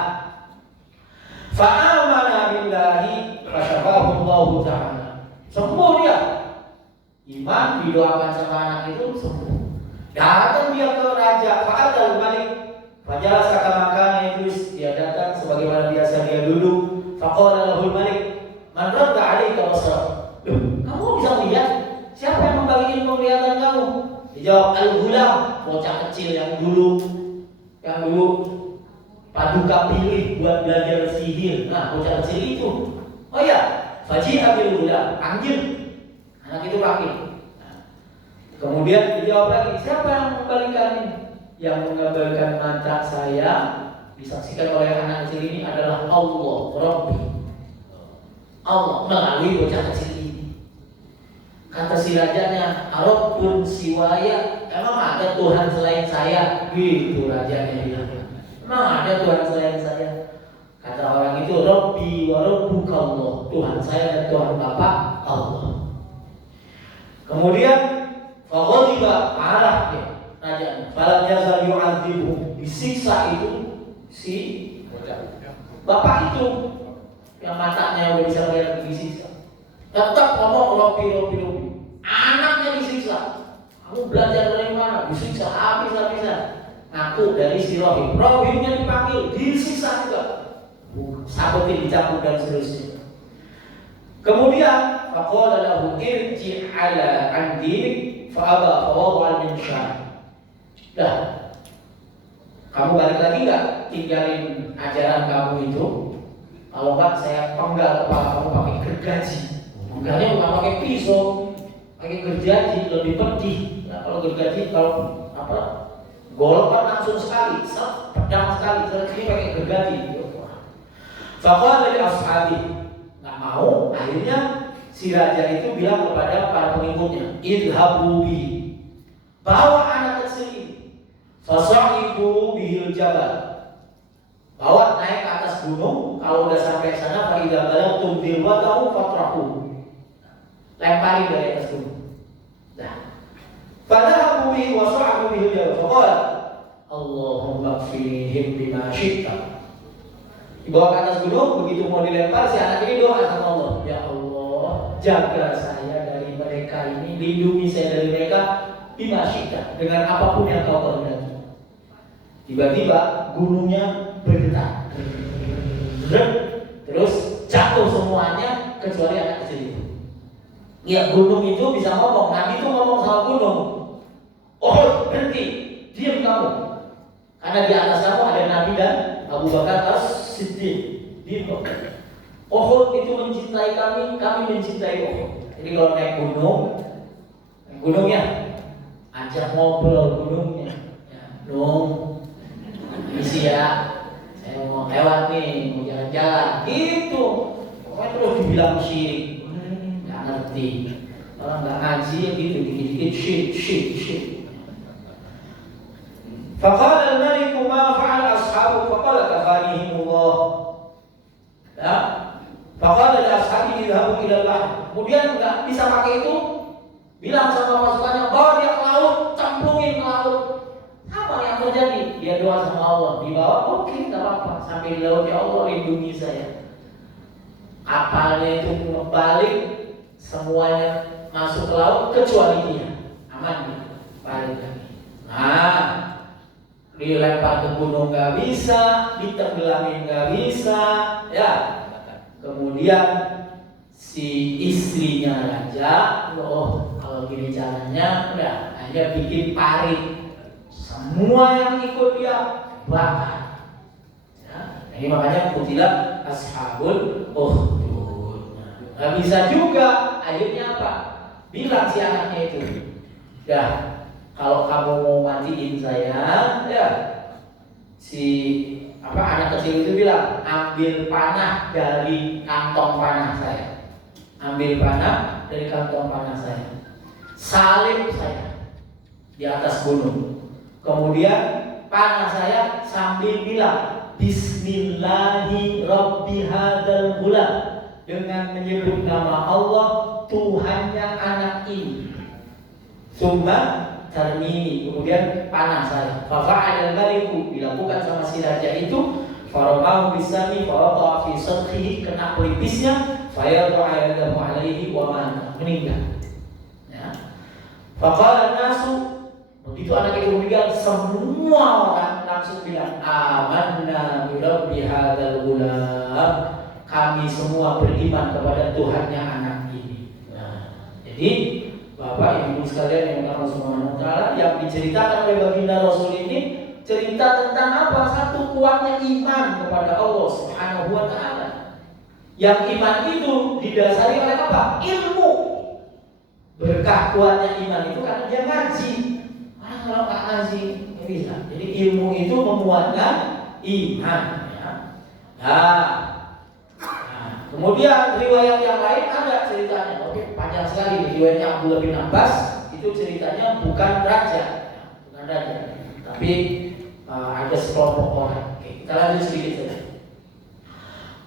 fa'amana billahi fasyafahu Allah Ta'ala. Sembuh dia. Iman didoakan sama anak itu sembuh. Datang dia ke raja, fa'atal malik. Fajalah sakamakannya Iblis. Dia datang sebagaimana biasa dia duduk. Faqala lahul malik, man radda 'alaika basar. Kamu bisa melihat? Siapa yang membagi penglihatan kamu? Dijawab al-ghulam, bocah kecil yang dulu paduka pilih buat belajar sihir. Nah, bocah kecil itu. Oh ya, Faji'a bil ghulam, panggil. Anak itu panggil. Kemudian dijawab lagi, siapa yang mengembalikan ini? Yang mengembalikan mata saya disaksikan oleh anak kecil ini adalah Allah, Rabbi. Allah melalui bocah kecil ini. Kata si rajanya, Rabbun siwaya, emang ada Tuhan selain saya? Gitu rajanya bilang. Emang ada Tuhan selain saya? Kata orang itu, Rabbi wa rabbuka Allah, Tuhan saya dan Tuhan Bapak Allah. Kemudian faghadiba, marah dia rajanya. Falam yazal yu'adzibuhum, disiksa itu si bapak itu yang matanya udah bisa lihat, disiksa. Tetap ngomong Rabbi. Anaknya disiksa. Kamu belajar dari mana? Disiksa habis-habisan. Ngaku dari si Rohim. Rohimnya dipanggil, disiksa juga. Sabotin, dicabut dan seterusnya. Kemudian faqala lahu irji' ala an dinik fa aba fawadha al-minshar. Dah. Kamu balik lagi enggak tinggalin ajaran kamu itu? Kalau enggak saya penggal kepala kamu pakai gergaji. Penggalnya bukan pakai pisau, pakai gergaji lebih pedih. Nah, kalau gergaji kalau golok kan langsung sekali, pedang sekali. Ini pakai gergaji. Faqala li ashabi, enggak mau. Akhirnya si raja itu bilang kepada para pengikutnya, idhabu bi, bawa anak kecil ini, fasa'ibu bihil jabal, bawa naik ke atas gunung. Kalau udah sampai sana, fa idza balagtum dirwatahu fatrahu, lempari dari atas gunung. Nah, fadhabu bihi wa sa'abu bihil jabal, faqala Allahumma kfirihim bima syi'ta. Dibawa ke atas gunung, begitu mau dilempar, si anak ini doa sama Allah, ya Allah, jaga saya dari mereka ini, lindungi saya dari mereka, bima syi'ta, dengan apapun yang kau kehendaki. Tiba-tiba gunungnya bergetar, terus jatuh semuanya kecuali anak kecil itu. Ya, gunung itu bisa ngomong. Nabi itu ngomong sama gunung, oh berhenti, diam kamu, karena di atas kamu ada Nabi dan Abu Bakar As-Siddiq. Uhud itu mencintai kami, kami mencintai Uhud. Jadi kalau naik gunungnya ajak ngobrol gunungnya. Ya, misi ya, saya mau lewat nih, mau jalan-jalan. Gitu. Pokoknya terus dibilang syirik. Nggak ngerti. Orang nggak ngaji gitu, dikit-dikit syirik. Faqala al-maliku ma fa'ala ashabu faqala kafanihimullah. Ya. Faqala li ashabi idhabu ila Allah. Kemudian enggak bisa pakai itu, bilang sama pasukannya, bawa dia ke laut, cemplungin ke laut. Apa yang terjadi? Dia doa sama Allah, dibawa, oke, enggak apa-apa. Sampai di laut, ya Allah lindungi saya. Kapalnya itu balik, semuanya masuk ke laut kecuali dia. Aman dia. Balik lagi. Nah, dilempar ke gunung nggak bisa, ditenggelamin nggak bisa, ya. Kemudian si istrinya raja, oh kalau gini caranya, udah hanya bikin parit, semua yang ikut dia bakar. Ya, ini makanya kutilah ashabul ukhdud. Nggak bisa juga, akhirnya apa? Bilang si anaknya itu, ya. Kalau kamu mau matiin saya, ya si anak kecil itu bilang, ambil panah dari kantong panah saya, ambil panah dari kantong panah saya, salib saya di atas gunung. Kemudian panah saya sambil bilang, Bismillahi Rabbi hadal ghulam, dengan menyebut nama Allah Tuhannya anak ini. Summa termini, kemudian panah saya. Fafa'al al-maliku, dilakukan sama si raja itu. Faramahu bisami fawaqa'a fi sadrihi, kena pelipisnya. Fayadha'a yadahu 'alaihi wa mata, meninggal. Ya. Faqala nasu, begitu anak itu meninggal, semua orang langsung bilang, amanna bi rabbi hadzal ghulam, kami semua beriman kepada Tuhannya anak ini. Nah, jadi Bapak Ibu sekalian yang Allah Subhanahu wa taala, yang diceritakan oleh baginda Rasul ini cerita tentang apa? Satu, kuatnya iman kepada Allah Subhanahu wa taala. Yang iman itu didasari oleh apa? Ilmu. Berkah kuatnya iman itu karena dia ngaji. Orang kalau nggak ngaji nggak bisa. Jadi ilmu itu memuatkan iman. Ya. Nah, kemudian riwayat yang lain ada ceritanya. Oke, panjang sekali. Riwayatnya Abdullah bin Abbas itu ceritanya bukan raja, tapi ada sekelompok orang. Oke, kita lanjut sedikit saja.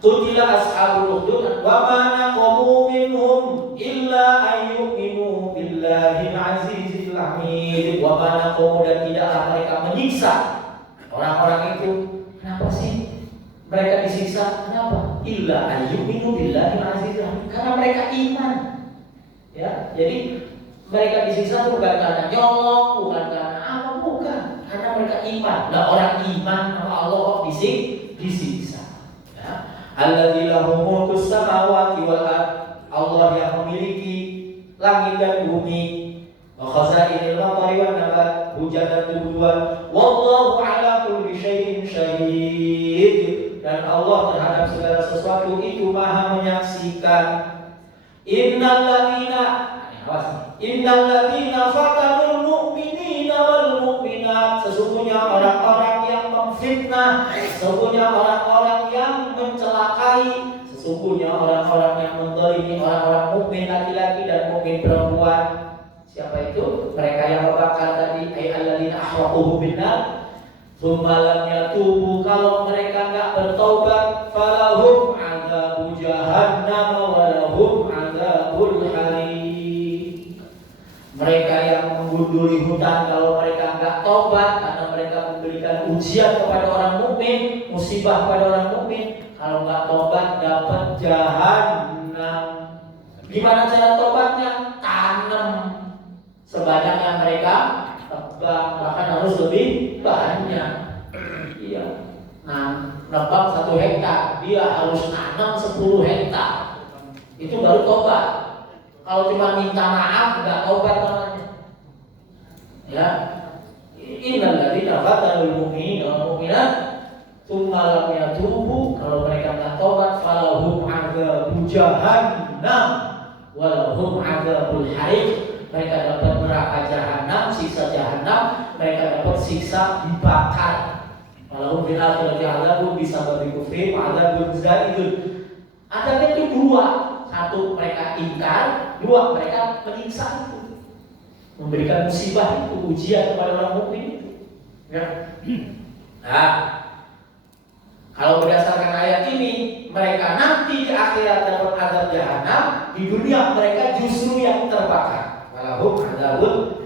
Qutila ashabul ukhdud wa ma naqamu minhum illa ayyuminu billahi al-azizil hamid wa ma naqamu, dan tidaklah mereka menyiksa orang-orang itu. Kenapa sih mereka disiksa? Kenapa? Illa ayyuminu billahi al-azizil hamid, karena mereka iman. Ya, jadi mereka disiksa bukan karena nyolong, bukan karena apa, bukan, karena mereka iman. Nah, orang iman sama Allah kok disiksa. Ya. Alladzi lahu mulkus samawati wal ard, Allah yang memiliki langit dan bumi. Wa khazainil matari wan nabat, hujan dan tumbuhan. Wallahu ala kulli syai'in syahid, dan Allah terhadap segala sesuatu itu maha menyaksikan. Innal ladzina fatanul mu'minina wal mu'minat, sesungguhnya orang-orang yang memfitnah, sesungguhnya orang-orang yang mencelakai, sesungguhnya orang-orang yang menzalimi orang-orang mukmin laki-laki dan mukmin perempuan. Siapa itu? Mereka yang membakar tadi, ay alladzina ahraquhu binnar tsumma lam yatubu, kalau mereka enggak bertaubat, falahum adzabu jahannam wa lahum adzabul harim. Mereka yang menggunduli hutan, kalau mereka enggak taubat karena mereka memberikan ujian kepada orang mukmin, musibah kepada orang mukmin, kalau enggak taubat dapat jahanam. Gimana cara taubatnya? Tanam sebanyak yang mereka tebang, bahkan harus lebih banyak. Iya. Nah, nebang 1 hektar, dia harus nanam 10 hektar. Itu baru tobat. Kalau cuma minta maaf enggak tobat namanya. Ya. Innal ladzina fatanul mu'minina wal mu'minat tsumma lam yatubu, kalau mereka enggak tobat, falahum adzabu jahannam wa lahum adzabul hariq, mereka dapat neraka jahanam, siksa jahanam, mereka dapat siksa dibakar. Walahum fil akhirati adzabun bisababi kufrihim adzabun zaidun. Adabnya itu 2. 1 mereka ingkar, 2 mereka menyiksa itu, memberikan musibah itu, ujian kepada orang mukmin itu. Ya. Nah, kalau berdasarkan ayat ini, mereka nanti di akhirat dapat azab jahanam, di dunia mereka justru yang terbakar. Walahum adzabun.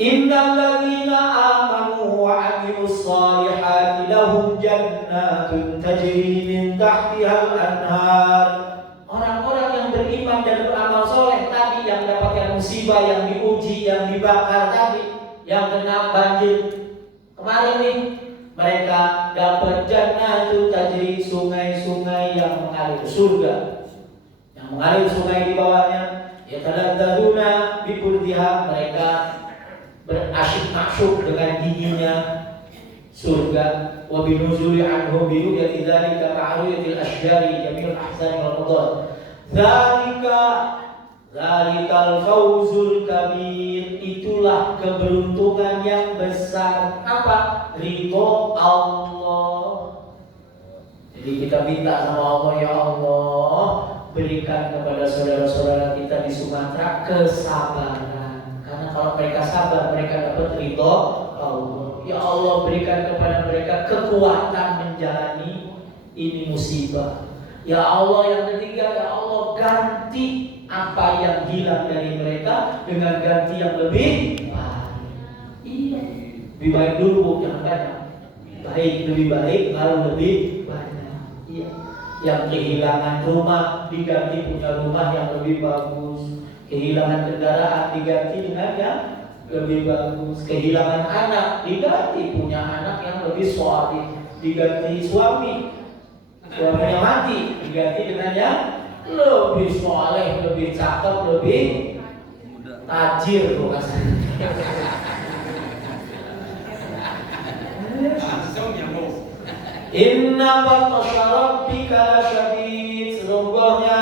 Innal ladzina amanu wa 'amilus shalihati lahum jannatun tajri min tahtihal anhar. Orang-orang yang beriman dan beramal soleh tadi, yang mendapatkan musibah, yang diuji, yang dibakar tadi, yang kena banjir kemarin nih, mereka dapat jannatun tajri, sungai-sungai yang mengalir, surga yang mengalir sungai di bawahnya. Yatadaddaduna bikurdiha, mereka berasyik masyuk dengan dinginnya surga. Wa binuzuli anhu bi ru'yati dzalika ma'ruyatil asyjari jamil ahsani wal qadar. Dzalikal fawzul kabir, itulah keberuntungan yang besar. Apa? Ridho Allah. Jadi kita minta sama Allah, ya Allah, berikan kepada saudara-saudara kita di Sumatera kesabaran, karena kalau mereka sabar mereka dapat ridho Allah. Ya Allah, berikan kepada mereka kekuatan menjalani ini musibah. Ya Allah, yang ketiga, ya Allah, ganti apa yang hilang dari mereka dengan ganti yang lebih baik. Iya, lebih baik dulu, jangan banyak. Baik, lebih baik, baru lebih banyak. Iya. Yang kehilangan rumah diganti punya rumah yang lebih bagus, kehilangan kendaraan diganti dengan yang lebih bagus, kehilangan anak diganti punya anak yang lebih sholih, diganti suaminya mati diganti dengan yang lebih sholih, lebih cakep, lebih tajir tuh rasanya. Inna batasya rabbika lasyadid. Sesungguhnya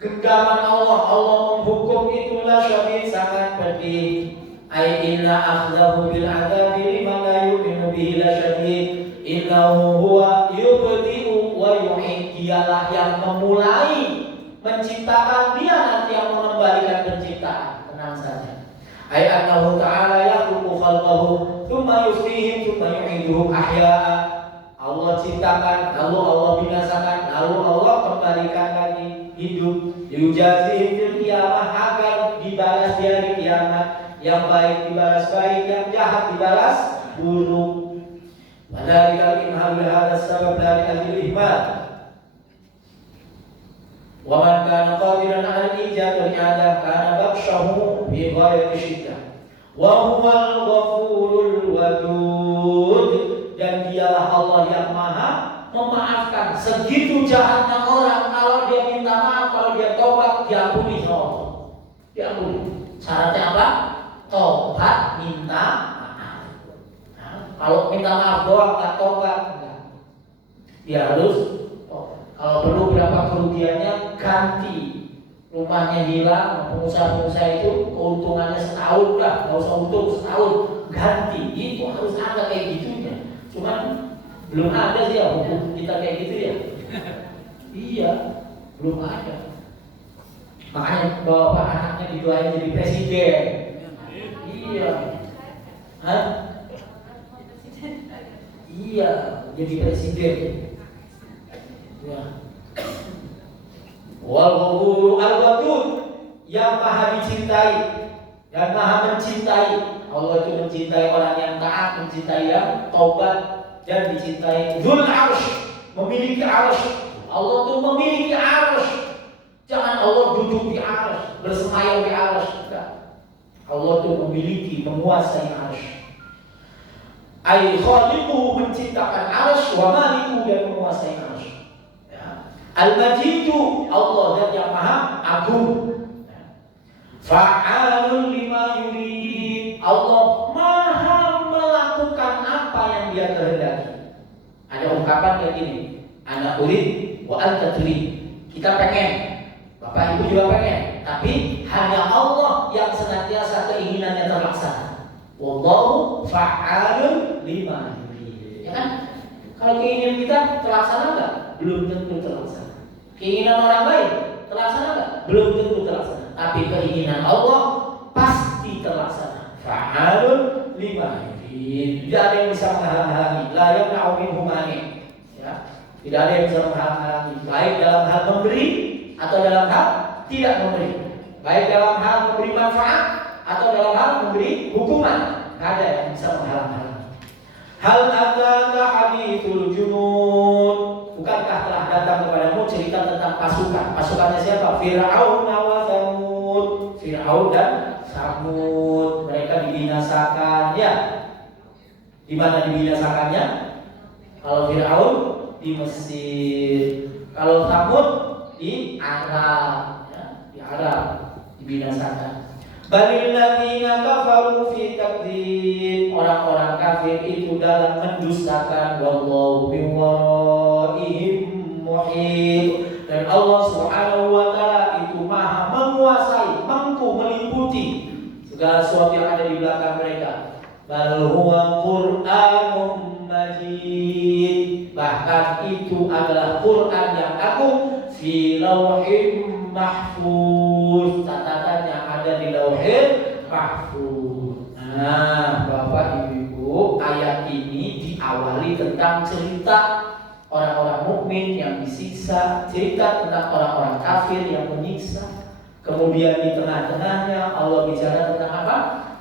genggaman Allah menghukum itu lasyadid, sangat pedih. Ai inna akhdahu bil adabi liman la yu'minu bihi lasyadid. Innahu huwa yubdi'u wa yu'id. Dialah yang memulai menciptakan, dia nanti yang mengembalikan penciptaan. Tenang saja. Ai annahu ta'ala yakhluqu khalqahu tsumma yufnihim tsumma yu'iduhum ahya'a. Allah ciptakan, lalu Allah binasakan, lalu Allah kembalikan lagi hidup. Yujazihim fil qiyamah, agar dibalas di hari kiamat. Yang baik dibalas baik, yang jahat dibalas buruk. Padahal imhal hadha sabab dari ahli ihmal. Wa man kana qadiran 'ala al-ijad wal i'adah kana bakshahu fi ghayati syiddah. Wa huwal ghafurul wadud. Dan dialah Allah yang maha memaafkan. Segitu jahatnya orang, kalau dia minta maaf, kalau dia tobat, diampuni sama Allah. Diampuni. Syaratnya apa? Tobat, minta maaf. Nah, kalau minta maaf doang nggak tobat, enggak. Dia harus tobat. Kalau perlu berapa kerugiannya ganti. Rumahnya hilang, pengusaha-pengusaha itu keuntungannya setahun dah, nggak usah untung setahun, ganti. Itu harus ada kayak gitunya. Cuman belum ada sih ya hukum kita kayak gitu ya. Iya, belum ada. Makanya bapak anaknya didoain jadi presiden. Iya. Hah? Iya, jadi presiden. Ya. Wal-ghafur al-wadud, yang maha dicintai, yang maha mencintai. Allah itu mencintai orang yang taat, mencintai yang taubat, dan dicintai Dzul Arsy, memiliki arsy. Allah itu memiliki arsy. Jangan Allah duduk di arsy, bersemayam di arsy. Allah itu memiliki, menguasai arsy. Ai khaliquhu, menciptakan arsy, wa maliku, dan menguasai arsy. Ya. Al-Majidu, Allah dan yang maha agung. Fa'alun lima yurid. Allah maha melakukan apa yang dia kehendaki. Ada ungkapan kayak gini, ana urid wa anta turid. Kita pengen, Bapak Ibu juga pengen, tapi hanya Allah yang senantiasa keinginannya terlaksana. Wallahu fa'alun lima yurid. Ya kan? Kalau keinginan kita terlaksana enggak? Belum tentu terlaksana. Keinginan orang lain terlaksana enggak? Belum tentu terlaksana. Tapi keinginan Allah pasti terlaksana. Fa'alun lima yurid. Tidak ada yang bisa menghalang-halangi. La yamna'u minhu mani'. Ya. Tidak ada yang bisa menghalang-halangi, baik dalam hal memberi atau dalam hal tidak memberi, baik dalam hal memberi manfaat atau dalam hal memberi hukuman. Tidak ada yang bisa menghalang-halangi. Hal ataka hadithul junud. Bukankah telah datang kepadamu cerita tentang pasukan? Pasukannya siapa? Fir'aun wa Tsamud. Fir'aun dan Tsamud, mereka dibinasakan. Ya, di mana dibinasakannya? Kalau Fir'aun di Mesir, kalau Tsamud di Arab, ya, di Arab dibinasakan. Balil ladzina kafaru fi takdzib. Orang-orang kafir itu dalam mendustakan. Wallahu min waraihim muhit. Dan Allah Subhanahu wa taala itu maha menguasai, meliputi segala sesuatu yang ada di belakang mereka. Bal huwa Qur'anun Majid. Bahkan itu adalah Quran yang agung. Fi lauhin mahfuz. Catatannya ada di lauhin mahfuz. Nah, Bapak Ibu, ayat ini diawali tentang cerita orang-orang mukmin yang disiksa, cerita tentang orang-orang kafir yang menyiksa. Kemudian di tengah-tengahnya Allah bicara tentang apa?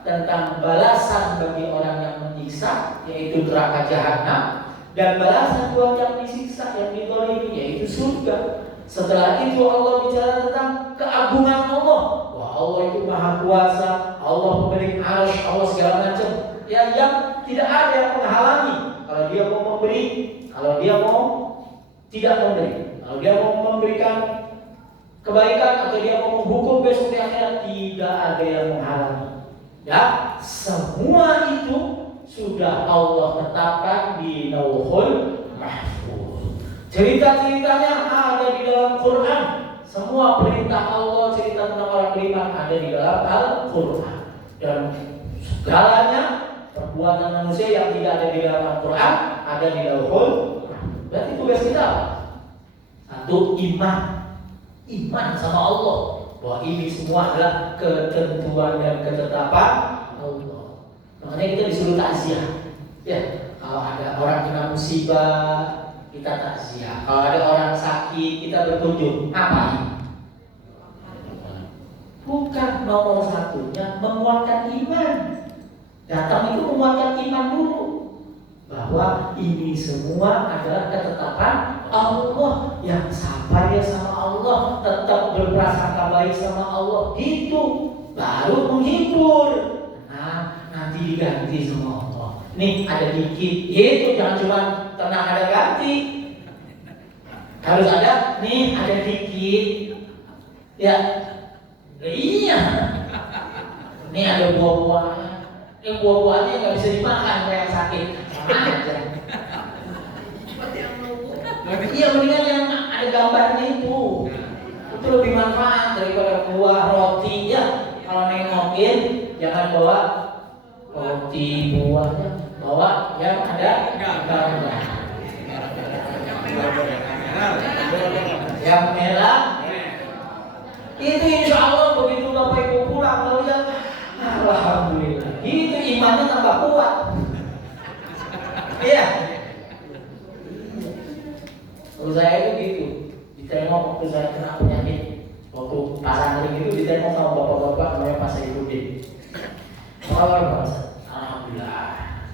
Tentang balasan bagi orang yang menyiksa, yaitu neraka jahanam, dan balasan buat yang disiksa, yang dizalimi, yaitu surga. Setelah itu Allah bicara tentang keagungan Allah. Wah, Allah itu maha kuasa, Allah pemilik arsy, Allah segala macam. Ya, yang tidak ada yang menghalangi. Kalau dia mau memberi, kalau dia mau tidak memberi, kalau dia mau memberikan kebaikan atau dia mau menghukum besok di akhirat, tidak ada yang menghalangi. Ya, semua itu sudah Allah tetapkan di Lauhul Mahfuz. Cerita-ceritanya ada di dalam Quran. Semua perintah Allah, cerita tentang orang beriman ada di dalam Al-Quran. Dan segalanya perbuatan manusia yang tidak ada di dalam Al-Quran ada di Lauhul. Berarti tugas kita satu, iman sama Allah, bahwa ini semua adalah ketentuan dan ketetapan Allah. Makanya kita disuruh takziah. Ya, kalau ada orang kena musibah, kita takziah. Kalau ada orang sakit, kita berkunjung. Apa? Bukan nomor satunya menguatkan iman. Datang itu menguatkan iman dulu, bahwa ini semua adalah ketetapan Allah, yang sabar ya sama Allah, tetap berprasangka baik sama Allah, gitu baru menghibur. Nah, nanti diganti sama Allah. Nih ada dikit, itu jangan cuma tenang ada ganti, harus ada nih ada dikit. Ya, iya. Nih ada buah-buahan. Ini buah-buahannya nggak bisa dimakan kayak sakit. Sama aja. Iya, mendingan yang ada gambarnya itu lebih manfaat daripada buah roti. Ya, kalau nengokin jangan bawa roti buahnya, bawa yang ada gambar. Yang merah itu insya Allah begitu Bapak Ibu pulang melihat, alhamdulillah, itu imannya tambah kuat. Iya. Kalau saya itu gitu, ditengok waktu saya kena penyakit, waktu pasang itu ditengok sama bapak-bapak namanya Pak Saifudin. Apa Pak? Alhamdulillah,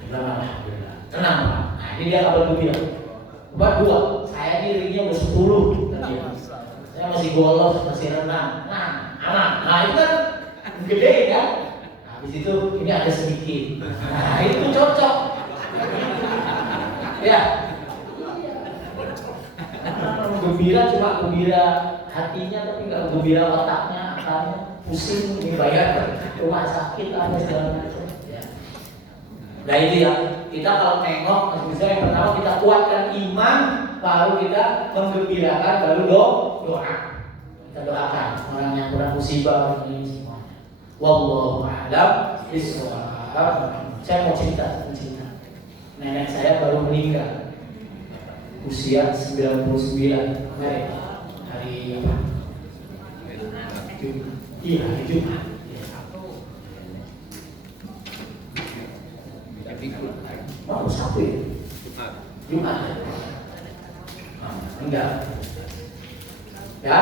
bilang alhamdulillah. Tenang Pak. Nah ini dia kabar bilang. Buat dua, saya dirinya udah 10. Saya masih bolos, masih renang. Nah, anak. Nah itu kan gede kan? Habis itu ini ada sedikit. Nah itu cocok. Ya. Gembira cuma gembira hatinya, tapi nggak gembira otaknya, akalnya pusing, dibayar rumah sakit apa segala macam. Ya. Nah itu ya, kita kalau nengok, misalnya yang pertama kita kuatkan iman, baru kita menggembirakan, baru doa. Kita doakan orang yang kurang musibah ini semuanya. Wallahu a'lam bishawab. Saya mau cerita. Nenek saya baru meninggal usia 99 kemarin, hari apa? Iya, hari Jumat. Mau Sabtu ya? Jumat. Enggak. Ya.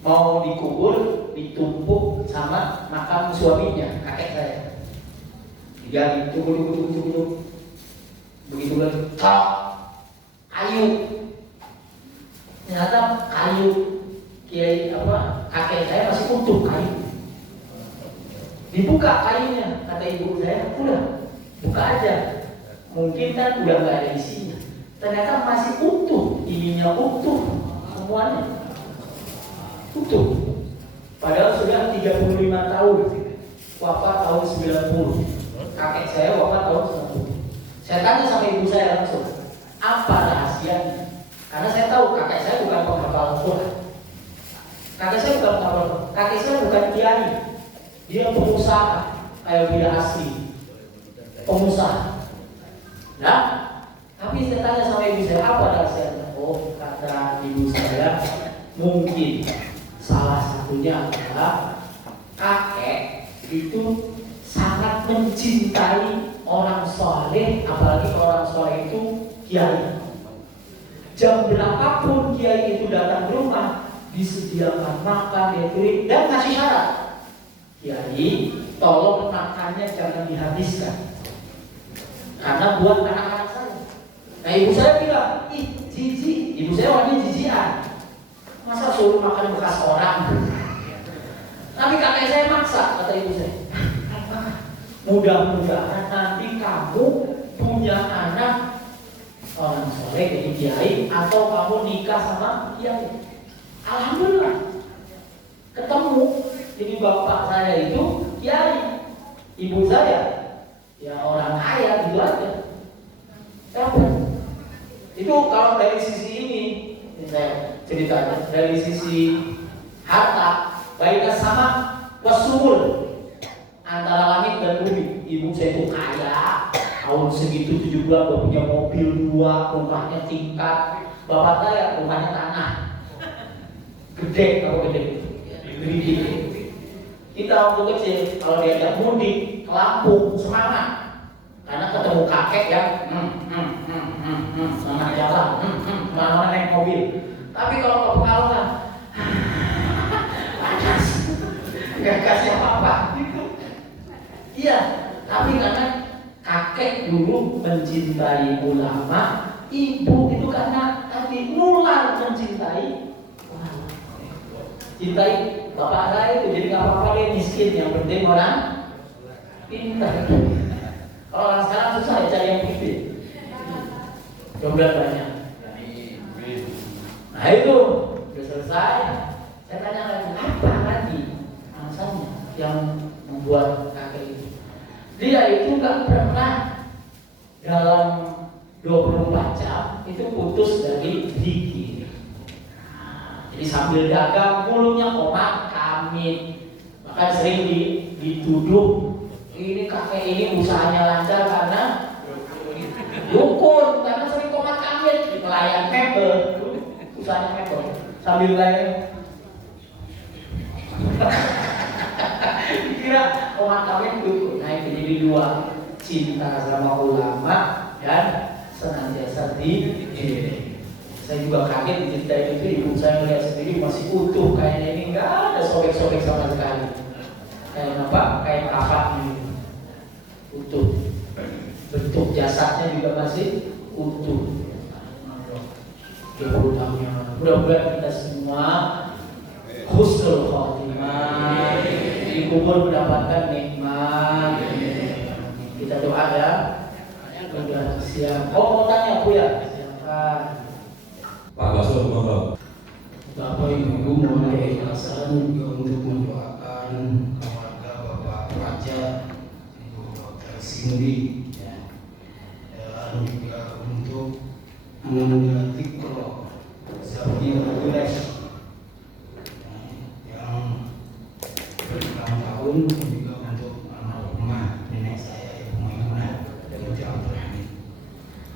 Mau dikubur, ditumpuk sama makam suaminya, kakek saya. Digali, tunggu. Begitu lagi, kayu. Ternyata kayu kiai kakek saya masih utuh kayu. Dibuka kayunya, kata ibu saya, udah buka aja. Mungkin kan udah nggak ada isinya. Ternyata masih utuh, ininya utuh, semuanya utuh. Padahal sudah 35 tahun, wafat tahun 90. Kakek saya wafat tahun 90. Saya tanya sama ibu saya langsung, apa rahasianya? Karena saya tahu kakek saya bukan penghafal Quran. Kakek saya bukan kiai. Dia pengusaha, kayak bila asli. Pengusaha. Nah, tapi saya tanya sama ibu saya, apa rahasianya? Oh, kata ibu saya, mungkin salah satunya adalah kakek itu sangat mencintai orang soleh, apalagi orang soleh itu kiai. Jam berapapun kiai itu datang ke rumah, disediakan makan, dia dan ngasih syarat, kiai tolong makannya jangan dihabiskan, karena buat anak-anak saya. Nah ibu saya bilang, ih jijik, ibu saya orangnya jijian, masa suruh makan bekas orang. Tapi kakek saya maksa, kata ibu saya. Mudah-mudahan nanti kamu punya anak orang soleh jadi kiai, atau kamu nikah sama kiai. Alhamdulillah ketemu. Jadi bapak saya itu kiai, ibu saya ya orang kaya gitu aja. Itu kalau dari sisi ini saya ceritanya, dari sisi harta, baiknya sama wasumul, antara langit dan bumi. Ibu saya itu kaya, tahun segitu 7 bulan udah punya mobil 2, rumahnya tingkat. Bapak saya rumahnya tanah, gede, kalau gede, gede. Kita waktu kecil kalau diajak mudik ke Lampung semangat, karena ketemu kakek yang semangat jalan, mana naik mobil. Tapi kalau ke Pekalongan, panas, nggak kasih apa-apa. Gitu. Iya, tapi karena kakek dulu mencintai ulama, ibu itu karena tadi nular mencintai ulama. Cintai bapak saya itu, jadi nggak apa-apa dia miskin, yang penting orang pintar. Kalau orang sekarang susah ya cari yang pintar. Jumlah banyak. Nah itu sudah selesai. Saya tanya lagi, apa lagi alasannya yang membuat kakek itu? Dia itu nggak pernah dalam 24 jam itu putus dari zikir. Jadi sambil dagang mulutnya komat kami, bahkan sering dituduh ini kakek ini usahanya lancar karena dukun, karena sering komat kami, pelayan mebel, usahanya mebel sambil layan. Kira komat kami dukun. Nah itu jadi 2, cinta sama ulama dan senantiasa di. Saya juga kaget diceritain itu, ibu saya lihat sendiri masih utuh, kayaknya ini nggak ada sobek-sobek sama sekali. Kayak apa? Kayak kapak ini utuh. Bentuk jasadnya juga masih utuh. Mudah-mudahan kita semua husnul khotimah, dikubur mendapatkan nikmat. Kita doa ya. Sudah siap. Oh mau tanya Bu ya? Silakan. Pak Basul Bapak. Bapak Ibu mulai alasan juga untuk mendoakan keluarga Bapak Raja, Ibu Dr. Cindy, dan juga untuk Anda Tikro Zafir Gures yang bertahun-tahun, juga untuk almarhumah nenek saya Ibu Maimunah dan Abdul Hamid.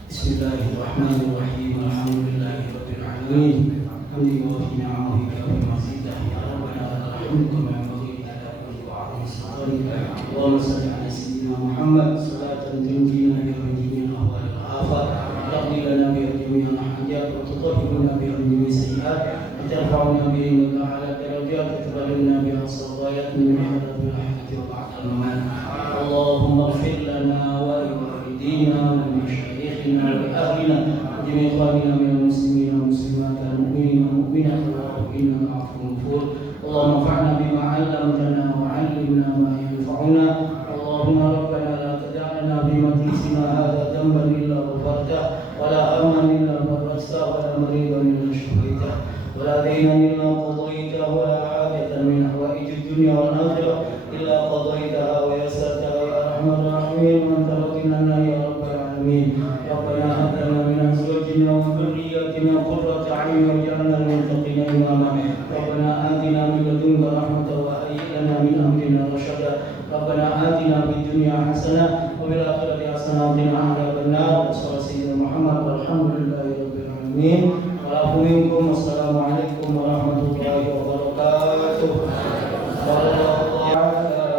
Bismillahirrahmanirrahim. Alhamdulillahirabbil alamin. Hamdi wa ni'amahu bi mazidah ya rabbana lakal kama yanbaghi li jalali wa 'azimi sultanika. Allahumma shalli ala sayyidina Muhammad salatan tunjina biha min jami'il ahwal wal afat, taqdi lana biha jami'al hajat wa tutahhiruna biha min jami'is sayyi'at, wa tarfa'una biha ila a'la darajat, wa tuballighuna biha as-salawat min hadaratil hayati wa ba'dal mamat. Allahumma ighfir lana wa li walidina wa li mashayikhina wa li ahlina wa jami'i ikhwanina minal muslimin wal muslimat wal mu'minina wal mu'minat wa innaka 'afuwwun ghafur. Allahumma anfa'na bima 'allamtana wa 'allimna ma yanfa'una. Allahumma rabbana la tad'alna fi majlisina hadha dhanban illa ghafartah, wa la hamman illa farajtah, wa la maridan illa shafaitah, wa la daynan illa qadaytah, wa la hajatan min hawaijid dunya wal akhirah illa qadaytaha wa yassartaha ya arhamar rahimin wa anta radina ya rabbal alamin. Rabbana hab lana min azwajina wa dhurriyyatina qurrata a'yun waj'alna lil muttaqina imama. Rabbana atina min ladunka rahmatan wa hayyi lana min amrina rashada. Rabbana atina fid dunya hasanah wa fil akhirati hasanah wa qina adzaban nar. Sallallahu sayyidina Muhammad walhamdulillahi rabbil alamin. Wa minkum. Wassalamu alaikum warahmatullahi wabarakatuh.